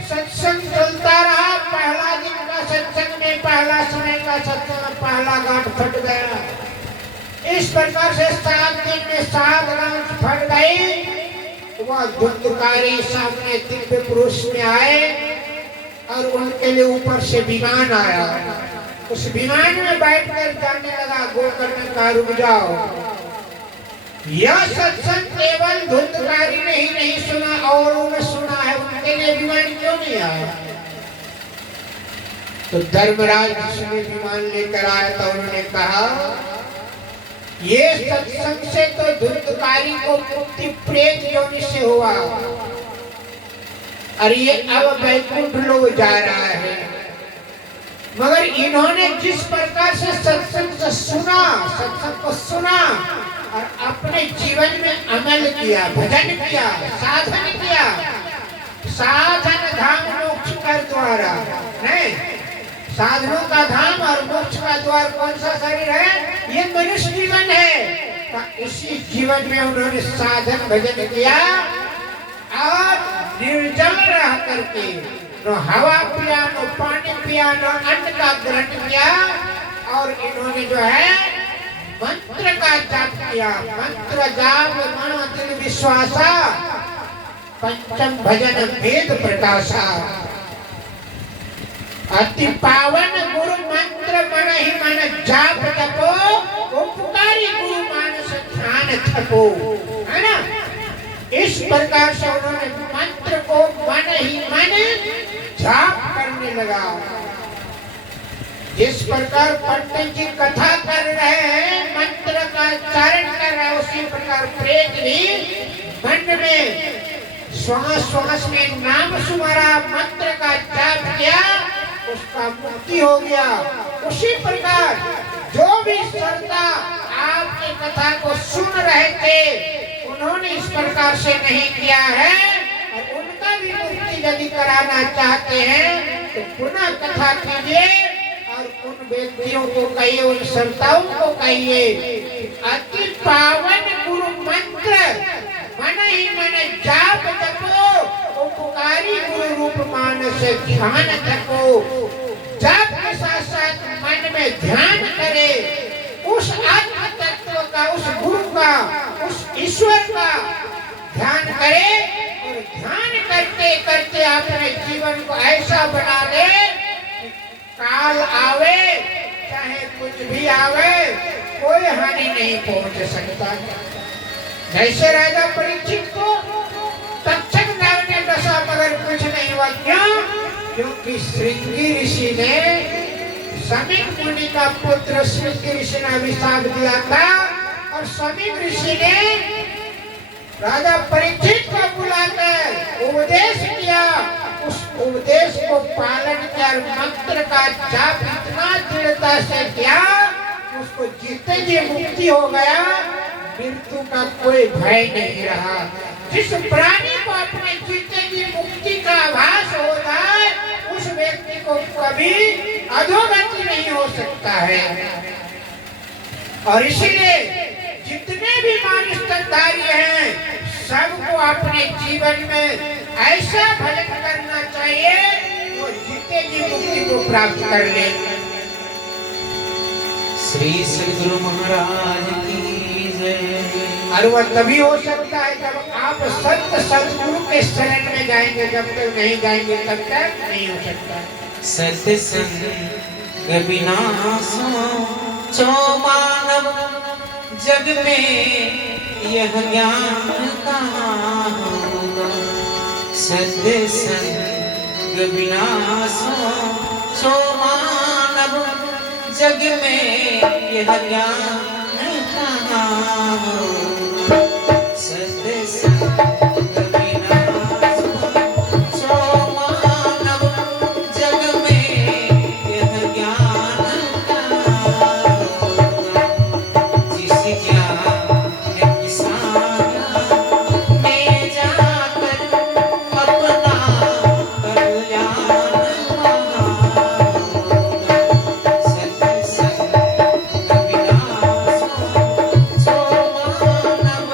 सत्संग चलता रहा। पहला दिन का सत्संग में, पहला समय का सत्संग, पहला गांठ फट गया। इस प्रकार से 7 दिन में 7 गांठ फट गई। वह धुंधकारी सामने दिव्य पुरुष में आए और उनके लिए ऊपर से विमान आया। उस विमान में बैठकर जाने लगा। गोकर्ण का रुक जाओ, यह सत्संग केवल धुंधकारी ने ही नहीं सुना और उन्हें सुना है, उनके लिए विमान क्यों नहीं आया? तो धर्मराज ने विमान लेकर आया तो उन्होंने कहा ये सत्संग से तो धुंधकारी को मुक्ति प्रेत योनि से हुआ और ये अब वैकुंठ लोग जा रहा है। मगर इन्होंने जिस प्रकार से सत्संग को सुना और अपने जीवन में अमल किया, भजन किया, साधन किया। साधन धाम मोक्ष का द्वारा नहीं, साधनों का धाम और मोक्ष का द्वार कौन सा शरीर है? ये मनुष्य जीवन है। इसी जीवन में उन्होंने साधन भजन किया और निर्जल रह करके न हवा पिया, न पानी पिया, न अन्न का ग्रहण किया और इन्होंने जो है मंत्र का जाप किया। मंत्र जाप मन दिल विश्वासा, पंचम भजन वेद प्रकाशा। अति पावन गुरु मंत्र मन ही मन जाप जपो, उपकारी गुरु मानस ध्यान थको, है ना। इस प्रकार से उन्होंने मंत्र को मन ही मन जाप करने लगा। जिस प्रकार पंडित जी कथा कर रहे हैं, मंत्र का उच्चारण कर रहे हैं, उसी प्रकार प्रेत भी मन में श्वास श्वास में नाम सुमरा, मंत्र का जाप किया, उसका मुक्ति हो गया। उसी प्रकार जो भी श्रोता आपकी कथा को सुन रहे थे, उन्होंने इस प्रकार से नहीं किया है और उनका भी मुक्ति यदि कराना चाहते हैं तो पुनः कथा कीजिए और उन व्यक्तियों को कहिए, उन श्रोताओं को कहिए, अति पावन गुरु मंत्र मन ही मन जाप जपो, तुम्हारी गुरु रूप मानस ध्यान रखो। जब के साथ साथ मन में ध्यान करे उस आत्म तत्व का, उस गुरु का, उस ईश्वर का ध्यान करे और ध्यान करते करते अपने जीवन को ऐसा बना ले कि काल आवे चाहे कुछ भी आवे कोई हानि नहीं पहुंच सकता। जैसे राजा परीक्षित को तक्षक नाग ने डसा मगर कुछ नहीं हुआ। क्यों? क्योंकि श्रृंगी ऋषि ने समीक मुनि का पुत्र श्रृंगी ऋषि ने अभिशाप दिया था और समीक ऋषि ने राजा परीक्षित को बुलाकर उपदेश किया। उस उपदेश को पालन किया और मंत्र का जाप इतना दृढ़ता से किया उसको जीते जी मुक्ति हो गया। मृत्यु का कोई भय नहीं रहा। जिस प्राणी को अपने जीते जी मुक्ति का आभास होता है उस व्यक्ति को कभी अधोगति नहीं हो सकता है। और इसीलिए जितने भी मानस तत्वधारी हैं सबको अपने जीवन में ऐसा भजन करना चाहिए वो जीते जी मुक्ति को प्राप्त कर ले। श्री सद्गुरु महाराज की जय। और वह तभी हो सकता है जब आप सत्य सद्गुरु के शरण में जाएंगे। जब तक नहीं जाएंगे तब तक नहीं हो सकता। सत्य संग बिना सो मानव जग में यह ज्ञान कहाँ होगा। सत्य संग बिना सो मानव जग में यह ज्ञान कहाँ होगा। सत्य संग बिना सो मानव जग में यह ज्ञान कहाँ होगा। जिस ज्ञान की साधना में जाकर अपना कल्याण कहाँ होगा। सत्य संग बिना सो मानव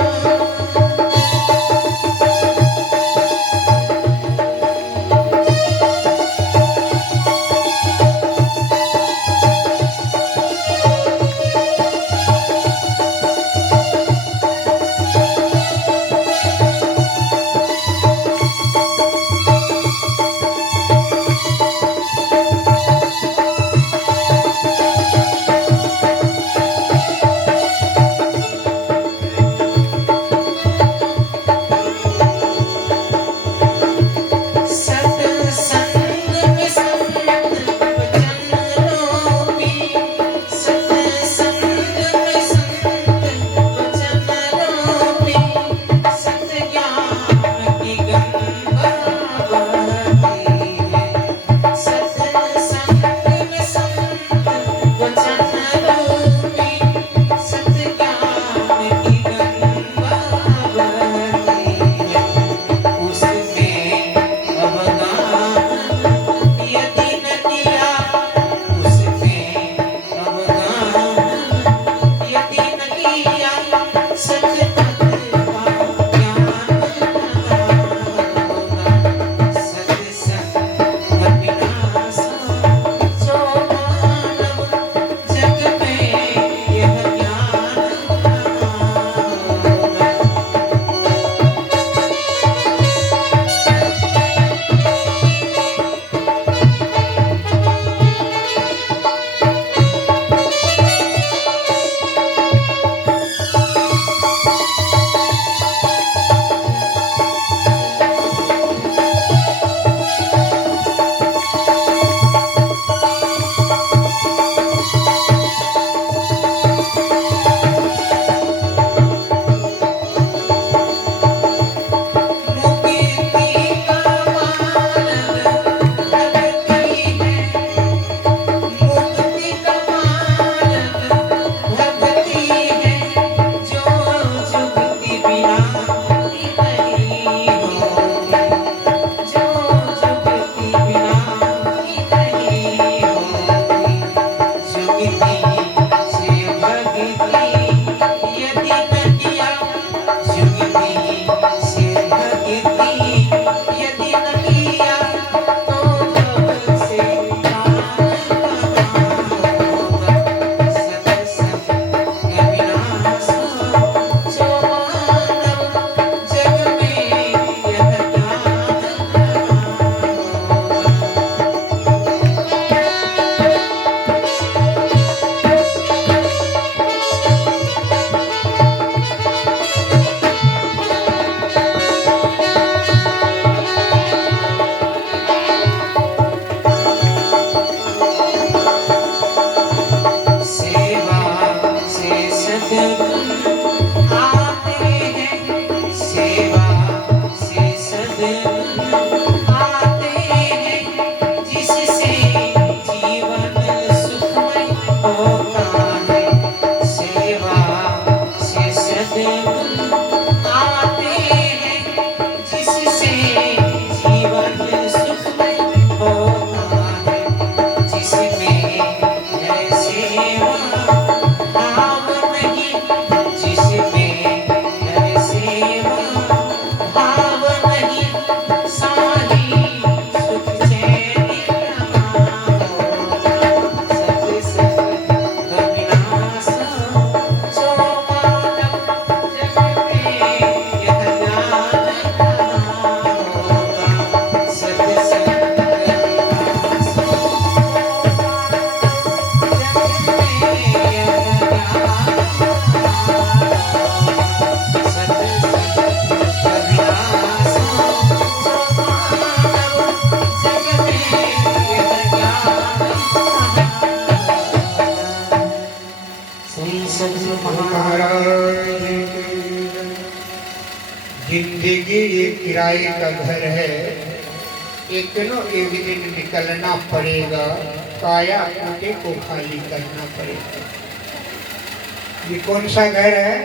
किराए का घर है, एक न एक दिन निकलना पड़ेगा, काया कूटे को खाली करना पड़ेगा। ये कौन सा घर है?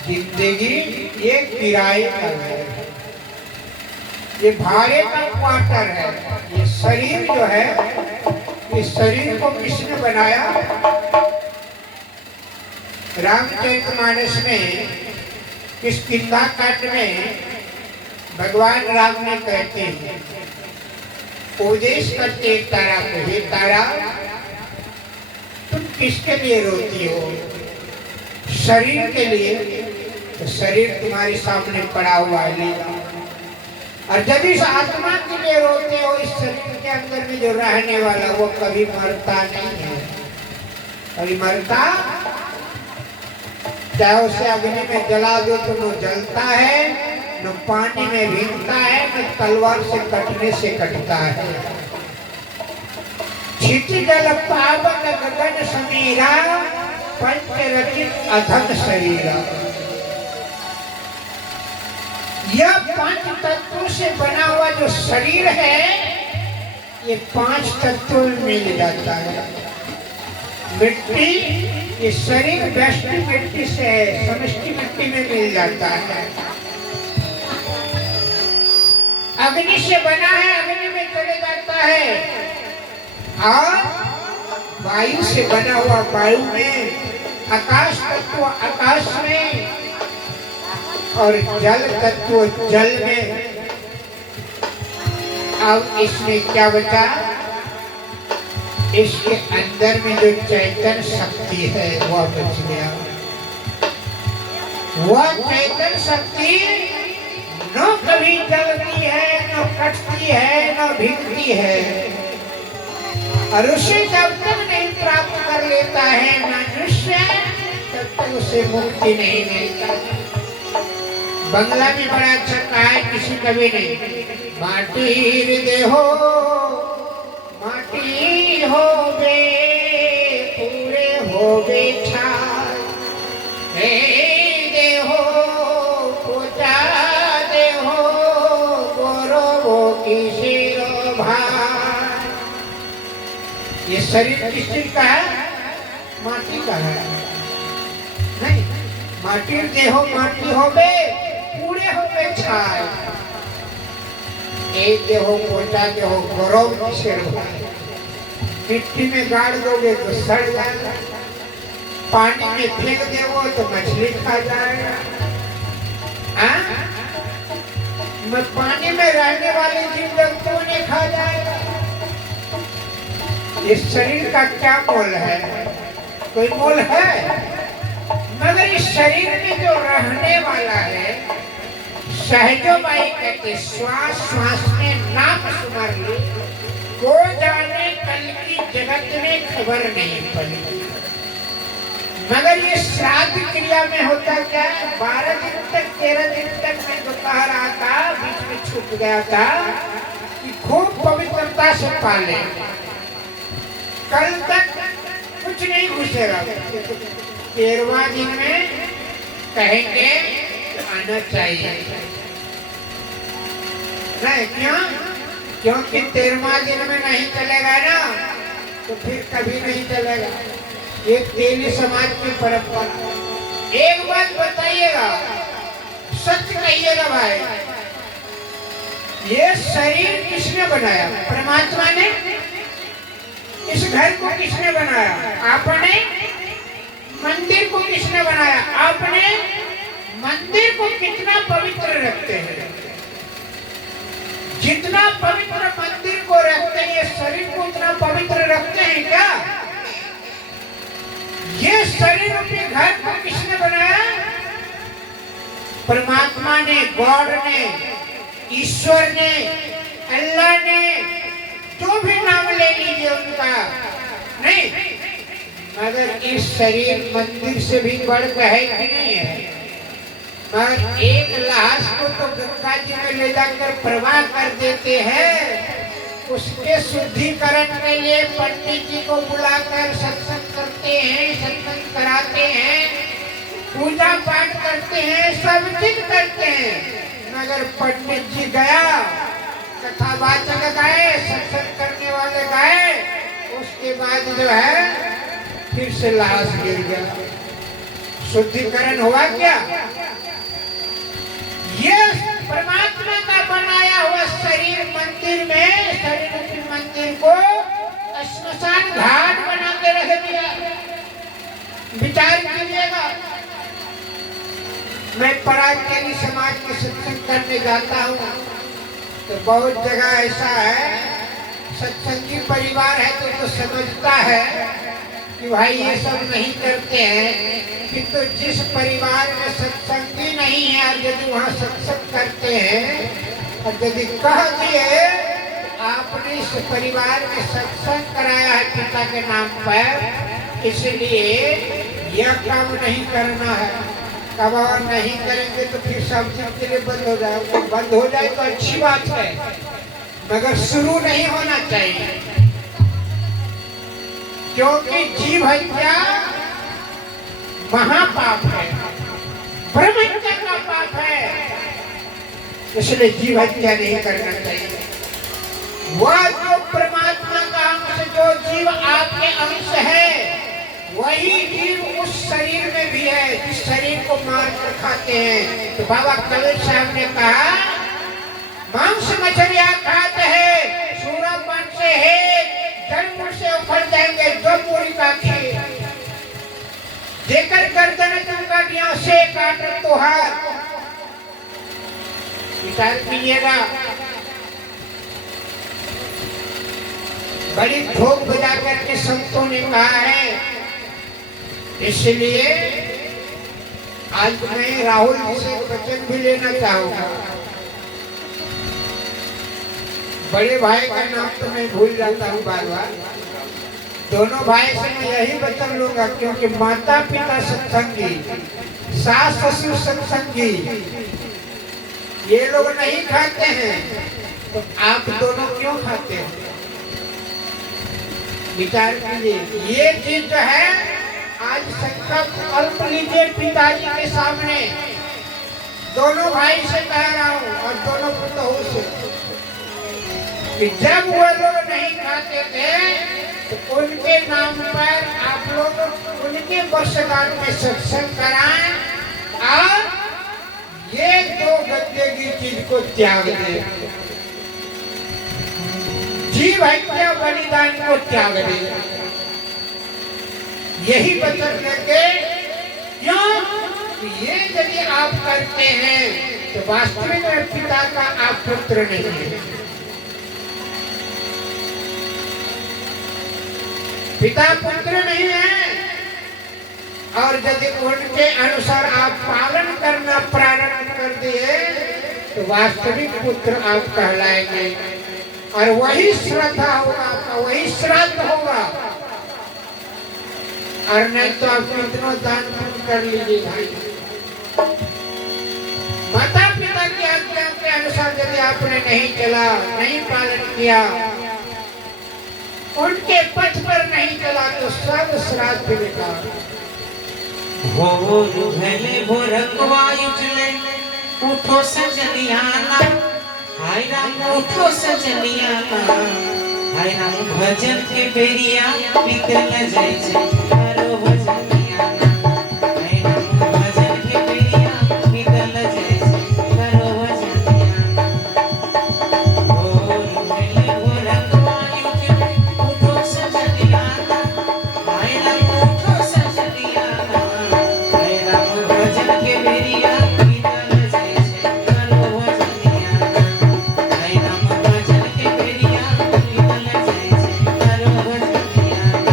जिंदगी ये किराए का घर है, ये भाड़े का क्वार्टर है। ये शरीर जो है, इस शरीर को किसने बनाया? रामचरितमानस में किष्किंधा कांड में भगवान राम ने कहते हैं, उपदेश करते तारा को, हे तारा तुम किसके लिए रोती हो? शरीर के लिए। तो शरीर तुम्हारे सामने पड़ा हुआ है, और जब इस आत्मा के लिए रोते हो, इस शरीर के अंदर में जो रहने वाला वो कभी मरता नहीं है, कभी मरता। चाहे उसे अग्नि में जला दो तो न जलता है, न पानी में भीगता है, न तलवार से कटने से कटता है। क्षिति जल पावन गगन समीरा, पंच रचित अधम शरीरा। यह पांच तत्वों से बना हुआ जो शरीर है, ये पांच तत्वों में मिल जाता है। मिट्टी, ये शरीर व्यष्टि मिट्टी से है, समष्टि मिट्टी में मिल जाता है। अग्नि से बना है, अग्नि में चले जाता है, और वायु से बना हुआ वायु में, आकाश तत्व आकाश में, और जल तत्व जल में। अब इसमें क्या बचा? इसके अंदर में जो चैतन्य शक्ति है वह बच गया। वह चैतन्य शक्ति न कभी जलती है, न कटती है, न भीगती है, और उसे जब तक नहीं प्राप्त कर लेता है मनुष्य, तब तक उसे मुक्ति नहीं मिलता। बंगला में बड़ा अच्छा कहा है किसी कवि ने, माटी देहो माटी होवे पूरे होवे छाय, हे देहो पूजा देहो गौरवो की शिरो भाई। ये शरीर किस चीज का है? माटी का है। नहीं, माटी देहो माटी होवे पूरे होवे छाय, एक देहो पोटा देहो गौरव की शिरो भाई। मिट्टी में गाड़ दोगे तो सड़ जाएगा, पानी में फेंक देवो तो मछली खा जाएगा। मैं पानी में रहने वाले जीव जंतुओं ने खा जाएगा। इस शरीर का क्या मोल है? कोई मोल है? मगर इस शरीर में जो रहने वाला है, सहजो बाई कहते, श्वास श्वास में नाम सुमर ली, को जाने कल की जगत में खबर नहीं पड़ी। मगर ये श्राद्ध क्रिया में होता क्या है? 12 दिन तक 13 दिन तक मैं दोपहर आता, बीच में छूट गया था कि खूब पवित्रता से पाले, कल तक कुछ नहीं घुसेगा। 13वां दिन में कहेंगे आना चाहिए, नहीं क्यों? क्योंकि 13वां दिन में नहीं चलेगा ना तो फिर कभी नहीं चलेगा। ये तेली समाज की परंपरा। एक बात बताइएगा, सच कहिएगा भाई, ये शरीर किसने बनाया? परमात्मा ने। इस घर को किसने बनाया? आपने। मंदिर को किसने बनाया? आपने। मंदिर को कितना पवित्र रखते हैं? जितना पवित्र मंदिर को रखते हैं, शरीर को उतना पवित्र रखते हैं क्या? ये शरीर के घर को किसने बनाया? परमात्मा ने, गॉड ने, ईश्वर ने, अल्लाह ने, जो भी नाम ले लीजिए उनका। नहीं, मगर इस शरीर मंदिर से भी बढ़कर है कि नहीं है? मगर एक लाश को तो गंगा जी में ले जाकर प्रवाह कर देते हैं। उसके शुद्धिकरण के लिए पंडित जी को बुलाकर सत्संग करते हैं, सत्संग कराते हैं, पूजा पाठ करते हैं, सब चीज करते हैं। मगर पंडित जी गया, कथावाचक गए, सत्संग करने वाले गए, उसके बाद जो है फिर से लाश गिर गया। शुद्धिकरण हुआ क्या? ये परमात्मा का बनाया हुआ शरीर मंदिर में, शरीर के मंदिर को श्मशान घाट बना के रख दिया। विचार कीजिएगा। मैं पराक्रमी समाज के सत्संग करने जाता हूँ तो बहुत जगह ऐसा है, सत्संगी परिवार है तो समझता है कि भाई ये सब नहीं करते हैं, किंतु जिस परिवार में सत्संगी नहीं है और यदि वहाँ सत्संग करते हैं और यदि कह दिए आपने इस परिवार में सत्संग कराया है पिता के नाम पर, इसलिए यह काम नहीं करना है, कब और नहीं करेंगे तो फिर सब चीज के लिए बंद हो जाए। तो बंद हो जाए तो अच्छी बात है, मगर शुरू नहीं होना चाहिए, क्योंकि जीव हत्या महापाप है, ब्रह्म हत्या का पाप है, इसलिए जीव हत्या नहीं करना चाहिए। वह जो परमात्मा का अंश, जो जीव आपके अंश है, वही जीव उस शरीर में भी है जिस शरीर को मार कर खाते हैं। तो बाबा कबीर साहब ने कहा, मांस मछलियां खाते हैं, सूरज बन से है, जन्म से उखड़ जाएंगे जो पूरी का खीर, जेकर गर्दन तुम काटिया से काट तोहार। विचार कीजिएगा। बड़ी ठोक बजा करके संतों ने कहा है, इसलिए आज मैं राहुल जी से वचन भी लेना चाहूंगा। बड़े भाई का नाम तो मैं भूल जाता हूँ बार बार, दोनों भाई से मैं यही वचन लूंगा, क्योंकि माता पिता सत्संगी, सास ससुर सत्संगी, ये लोग नहीं खाते हैं, तो आप दोनों क्यों खाते हैं? विचार कीजिए। ये चीज जो है, आज संकल्प अल्प लीजिए पिताजी के सामने, दोनों भाई से कह रहा हूँ और दोनों पुतों से, कि जब वो लोग नहीं खाते थे तो उनके नाम पर आप लोग उनके वर्षगांठ में सत्संग कराएं और ये दो गद्दे की चीज को त्याग दे, जीव हत्या बलिदान को त्याग दे। यही वचन लेंगे। क्यों? ये यदि आप करते हैं तो वास्तविक में पिता का आप पुत्र नहीं है, पिता पुत्र नहीं है, और यदि उनके अनुसार आप पालन करना प्रारंभ कर दिए तो वास्तविक पुत्र आप कहलाएंगे, और वही श्रद्धा होगा आपका, वही श्राद्ध होगा। और नहीं तो आप कितना दान पुण्य कर लीजिए भाई। माता पिता की आज्ञा के अनुसार यदि आपने नहीं चला, नहीं पालन किया, उनके पथ पर नहीं चला, तो सब श्राद्ध बेकार। भोर भले भोरकवायु चले, उठो सजनियाना, हाय राम उठो सजनियाना, हाय राम भजन के बेरिया निकल जाए छे, करो भजनियाना, हाय राम भजन के बेरिया निकल जाए छे, करो भजनियाना। भोर भले भोरकवायु चले, उठो सजनियाना, हाय राम उठो सजनियाना, हाय राम भजन के बेरिया निकल जाए छे, करो भजनियाना, हाय राम भजन के बेरिया निकल जाए छे, करो भजनियाना।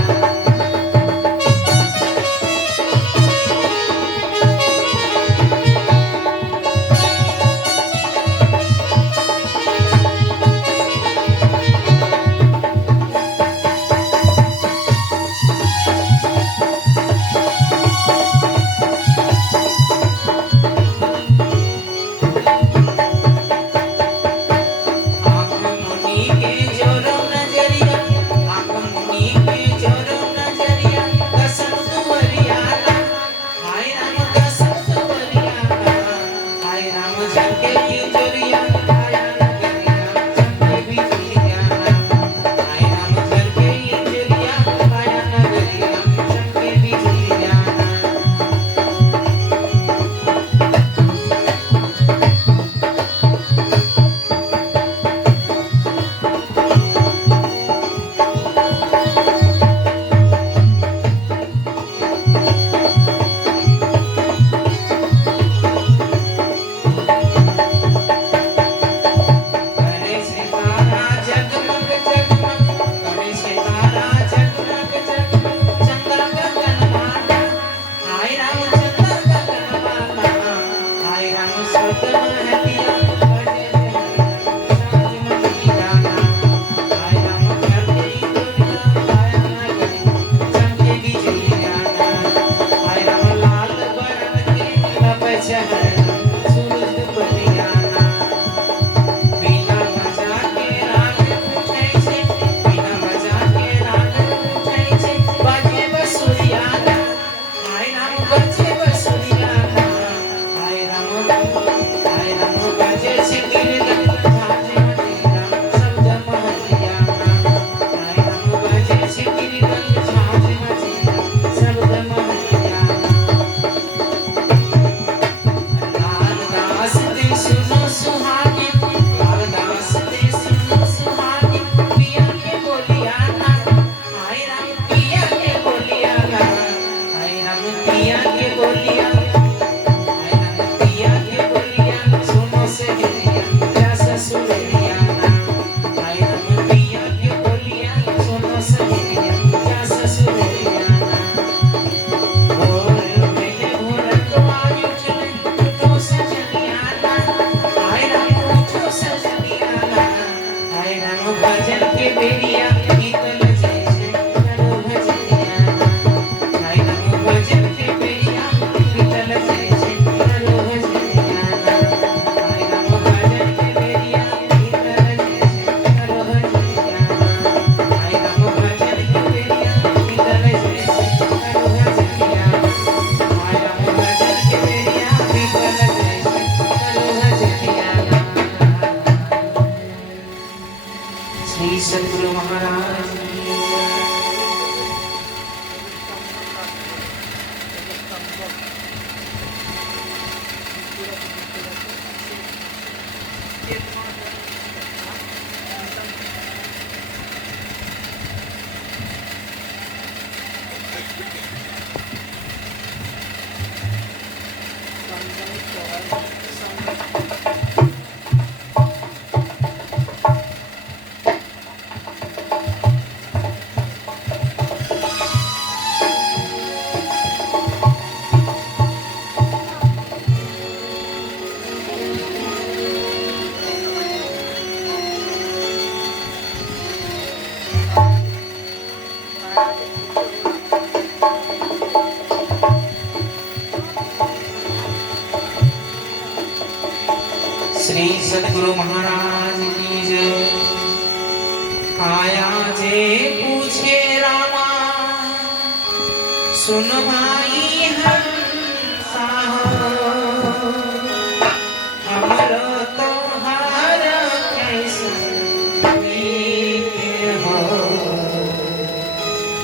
राम भजन के बेरिया शीतल जैसे करो भजनिया हाय राम भजन के बेरिया शीतल जैसे करो भजनिया हाय राम भजन के बेरिया शीतल जैसे करो भजनिया हाय राम भजन के बेरिया शीतल जैसे करो भजनिया हाय राम भजन के बेरिया शीतल जैसे करो भजनिया। श्री सद्गुरु महाराज की जय। श्री सद्गुरु महाराज की जय। आया जे पूछे रामा सुन भाई हंसा हमरो तोहार कैसे प्रीत हो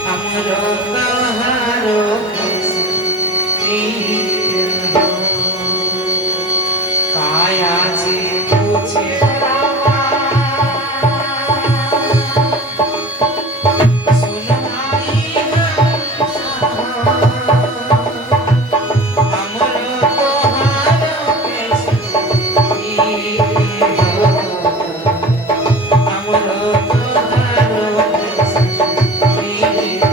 हमरो तोहारो कैसे प्रीत हो काया जे पूछे रामा सुन भाई हंसा हमरो तोहारो कैसे प्रीत हो हमरो तोहारो कैसे प्रीत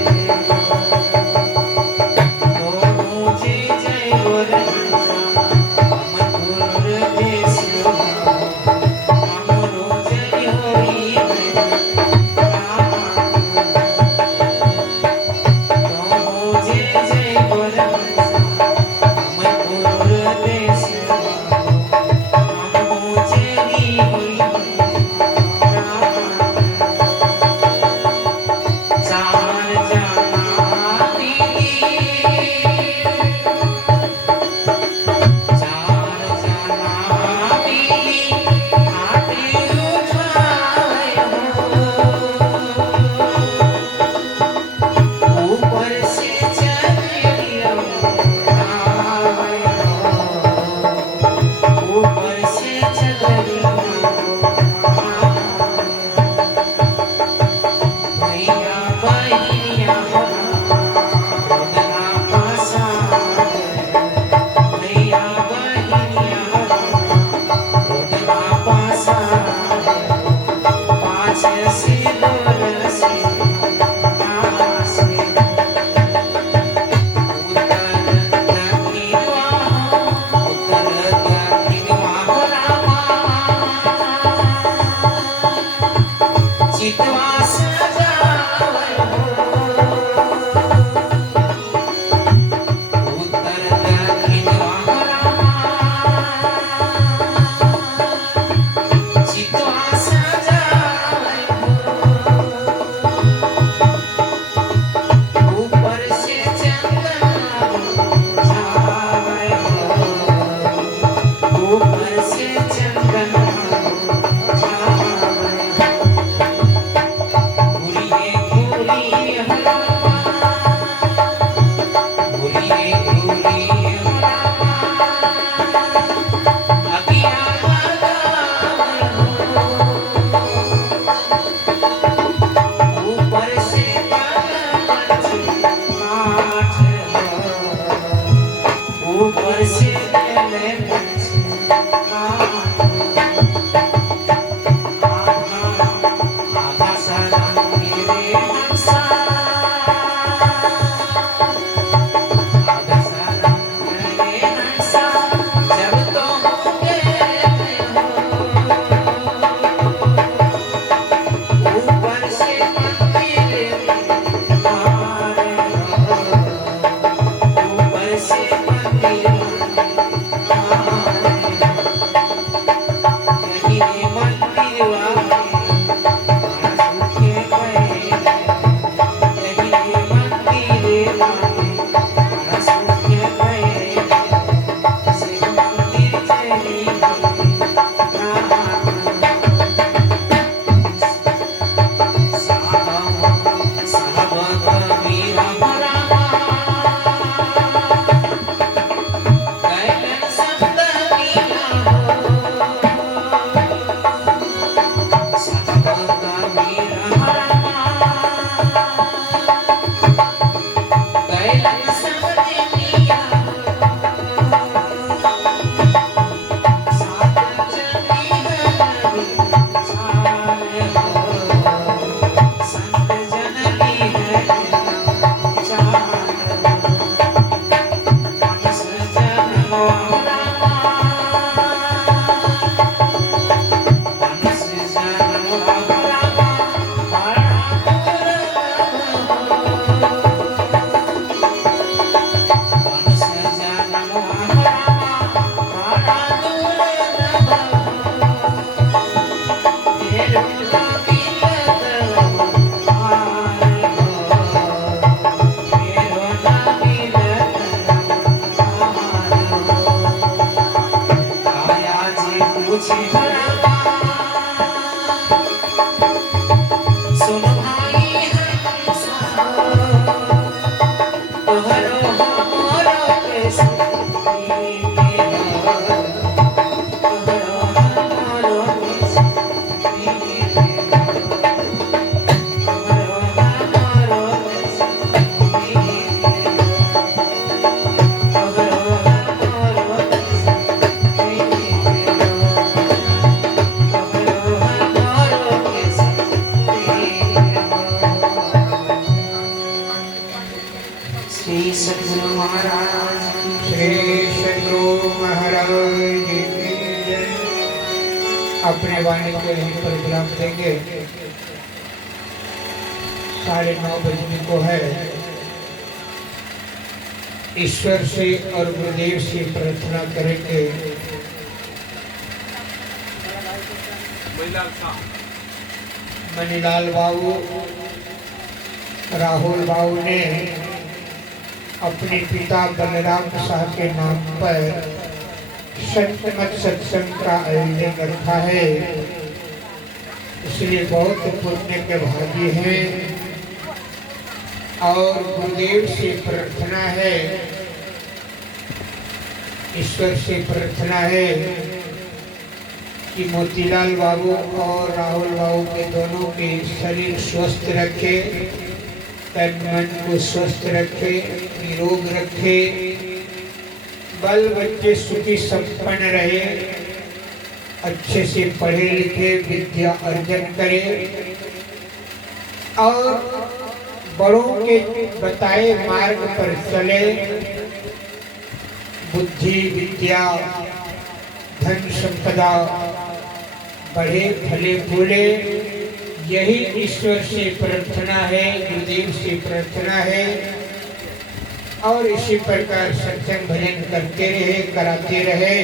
हो तो जे जय बोल अपने वाणी को यहीं पर विराम देंगे। 9:30 बजने को है। ईश्वर से और गुरुदेव से प्रार्थना करेंगे। मनीलाल बाबू, राहुल बाबू ने अपने पिता बलराम शाह के नाम पर संतमत सत्संग का आयोजन रखा है, इसलिए बहुत पुण्य के भागी हैं। और गुरुदेव से प्रार्थना है, ईश्वर से प्रार्थना है कि मोतीलाल बाबू और राहुल बाबू के दोनों के शरीर स्वस्थ रखे, तन मन को स्वस्थ रखे, निरोग रखे, बाल बच्चे सुखी संपन्न रहे, अच्छे से पढ़े लिखे विद्या अर्जन करे और बड़ों के बताए मार्ग पर चले। बुद्धि विद्या धन संपदा बढ़े फले फूले, यही ईश्वर से प्रार्थना है, गुरुदेव से प्रार्थना है। और इसी प्रकार सत्संग भजन करते रहे, कराते रहे,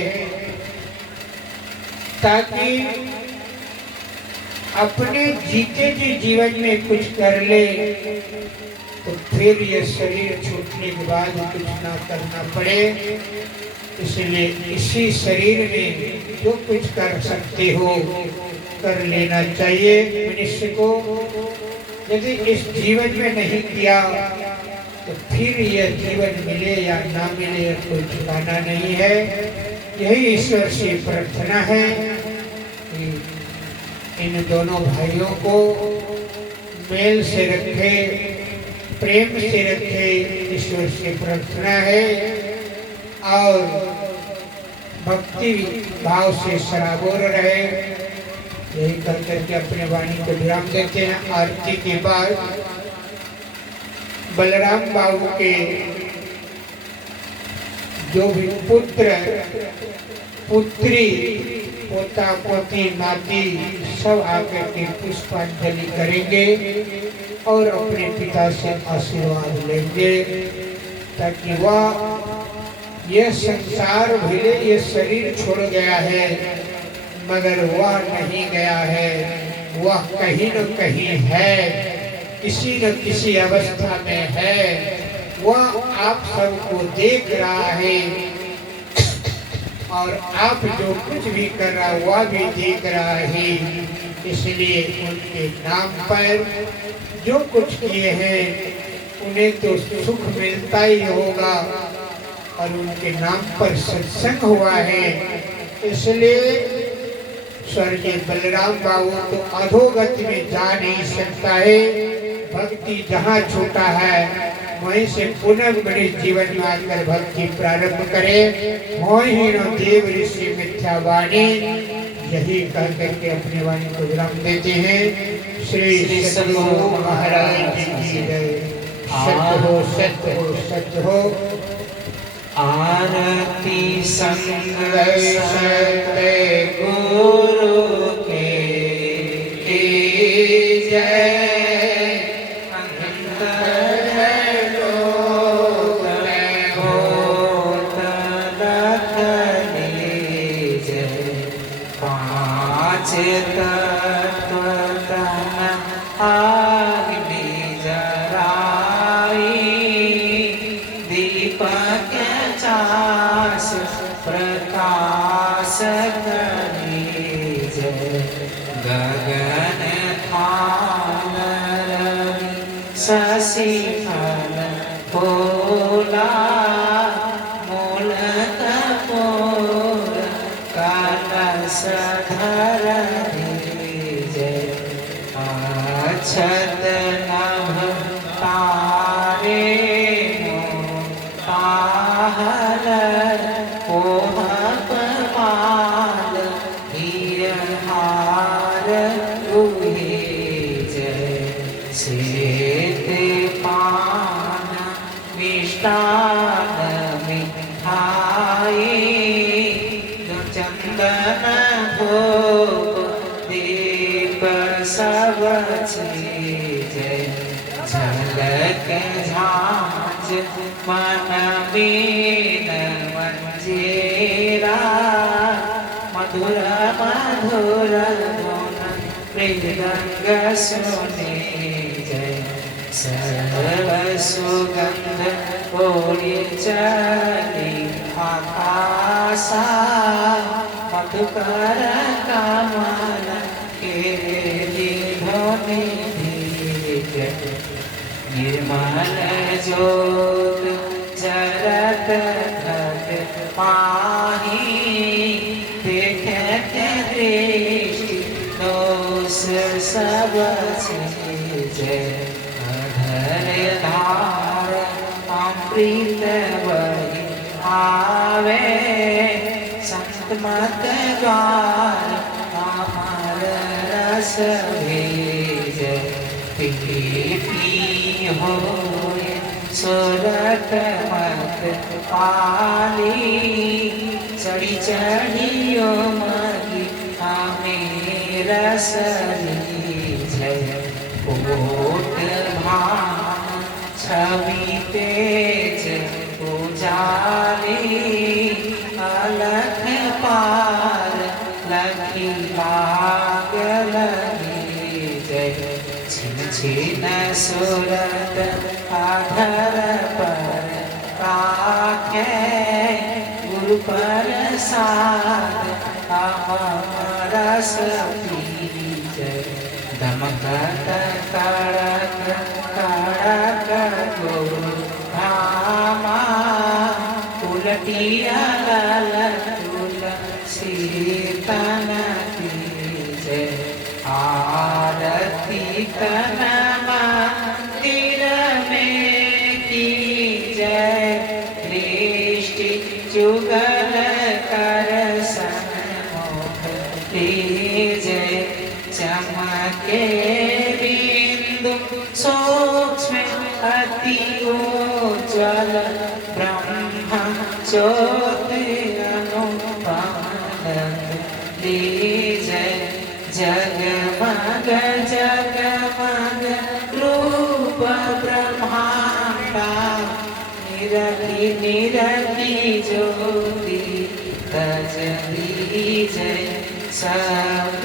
ताकि अपने जीते जी जीवन में कुछ कर ले तो फिर ये शरीर छूटने के बाद कुछ ना करना पड़े। इसलिए इसी शरीर में जो कुछ कर सकते हो कर लेना चाहिए मनुष्य को। यदि इस जीवन में नहीं किया तो फिर यह जीवन मिले या ना मिले कोई ठिकाना नहीं है। यही ईश्वर से प्रार्थना है कि इन दोनों भाइयों को मेल से रखे, प्रेम से रखे, ईश्वर से प्रार्थना है। और भक्ति भाव से सराबोर रहे। यही कर करके अपने वाणी को विराम देते हैं। आरती के बाद बलराम बाबू के जो भी पुत्र पुत्री पोता पोती नाती सब आकर के पुष्पांजलि करेंगे और अपने पिता से आशीर्वाद लेंगे, ताकि वह यह संसार भले ये शरीर छोड़ गया है मगर वह नहीं गया है, वह कहीं न कहीं है, किसी न किसी अवस्था में है। वह आप सबको देख रहा है और आप जो कुछ भी कर रहा है वह भी देख रहा है। इसलिए उनके नाम पर जो कुछ किए हैं उन्हें तो सुख मिलता ही होगा। और उनके नाम पर सत्संग हुआ है, इसलिए स्वर्गीय बलराम बाबू तो अधोगति में जा नहीं सकता है। भक्ति जहाँ छूटा है वहीं से पुनः बड़े जीवन में आकर भक्ति प्रारंभ करे। मोहिनो देव ऋषि मिथ्या वाणी, यही कह करके अपनी वाणी को विराम देते हैं। श्री सद्गुरु महाराज जी की जय। सत्य हो सत्य हो सत्य हो। आरती संग सत्य गुरु के जय। प्रकाश करी जय। गगन थाल रवि शशि फल फूला। मूल कपूर कलश धरि जय। अक्षत नभ तारे ताहल मिठाई जो चंदन भोग सब चीज झलक झांझ मन बीन मंजीरा मधुर मधुर धुन मृदंग सुने जय सर्व सुगंध ओढ़ी चली आकाशा मधुकर कमल केली ध्वनि धीरे निर्मल ज्योत जरत घट पाही देखते दृष्टि दोष सब जय अधर धार अमृत वही आवे संत मत द्वार अमर रस भेज पी पी हो सुरत मत पाली चढ़ी चढ़ियो मगी हमें रस जय कोट भान छवि तेज उजाली अलख पार लखी लाग लगी जय छिन छिन सुरत आधर पर राखे गुरु प्रसाद रस जय दमकत कड़क कड़क गुरु धामा उलटिया लाल तुलसीतन की जय आरती तन मंदिर में की जय दृष्टि जुगल कर सन्मुख जय चमके बिंदु सूक्ष्म अति उज्ज्वल ब्रह्म ज्योति अनुपम जय जगमग जगमग रूप ब्रह्मांडा निरखी निरखी ज्योति तजली जय शब्द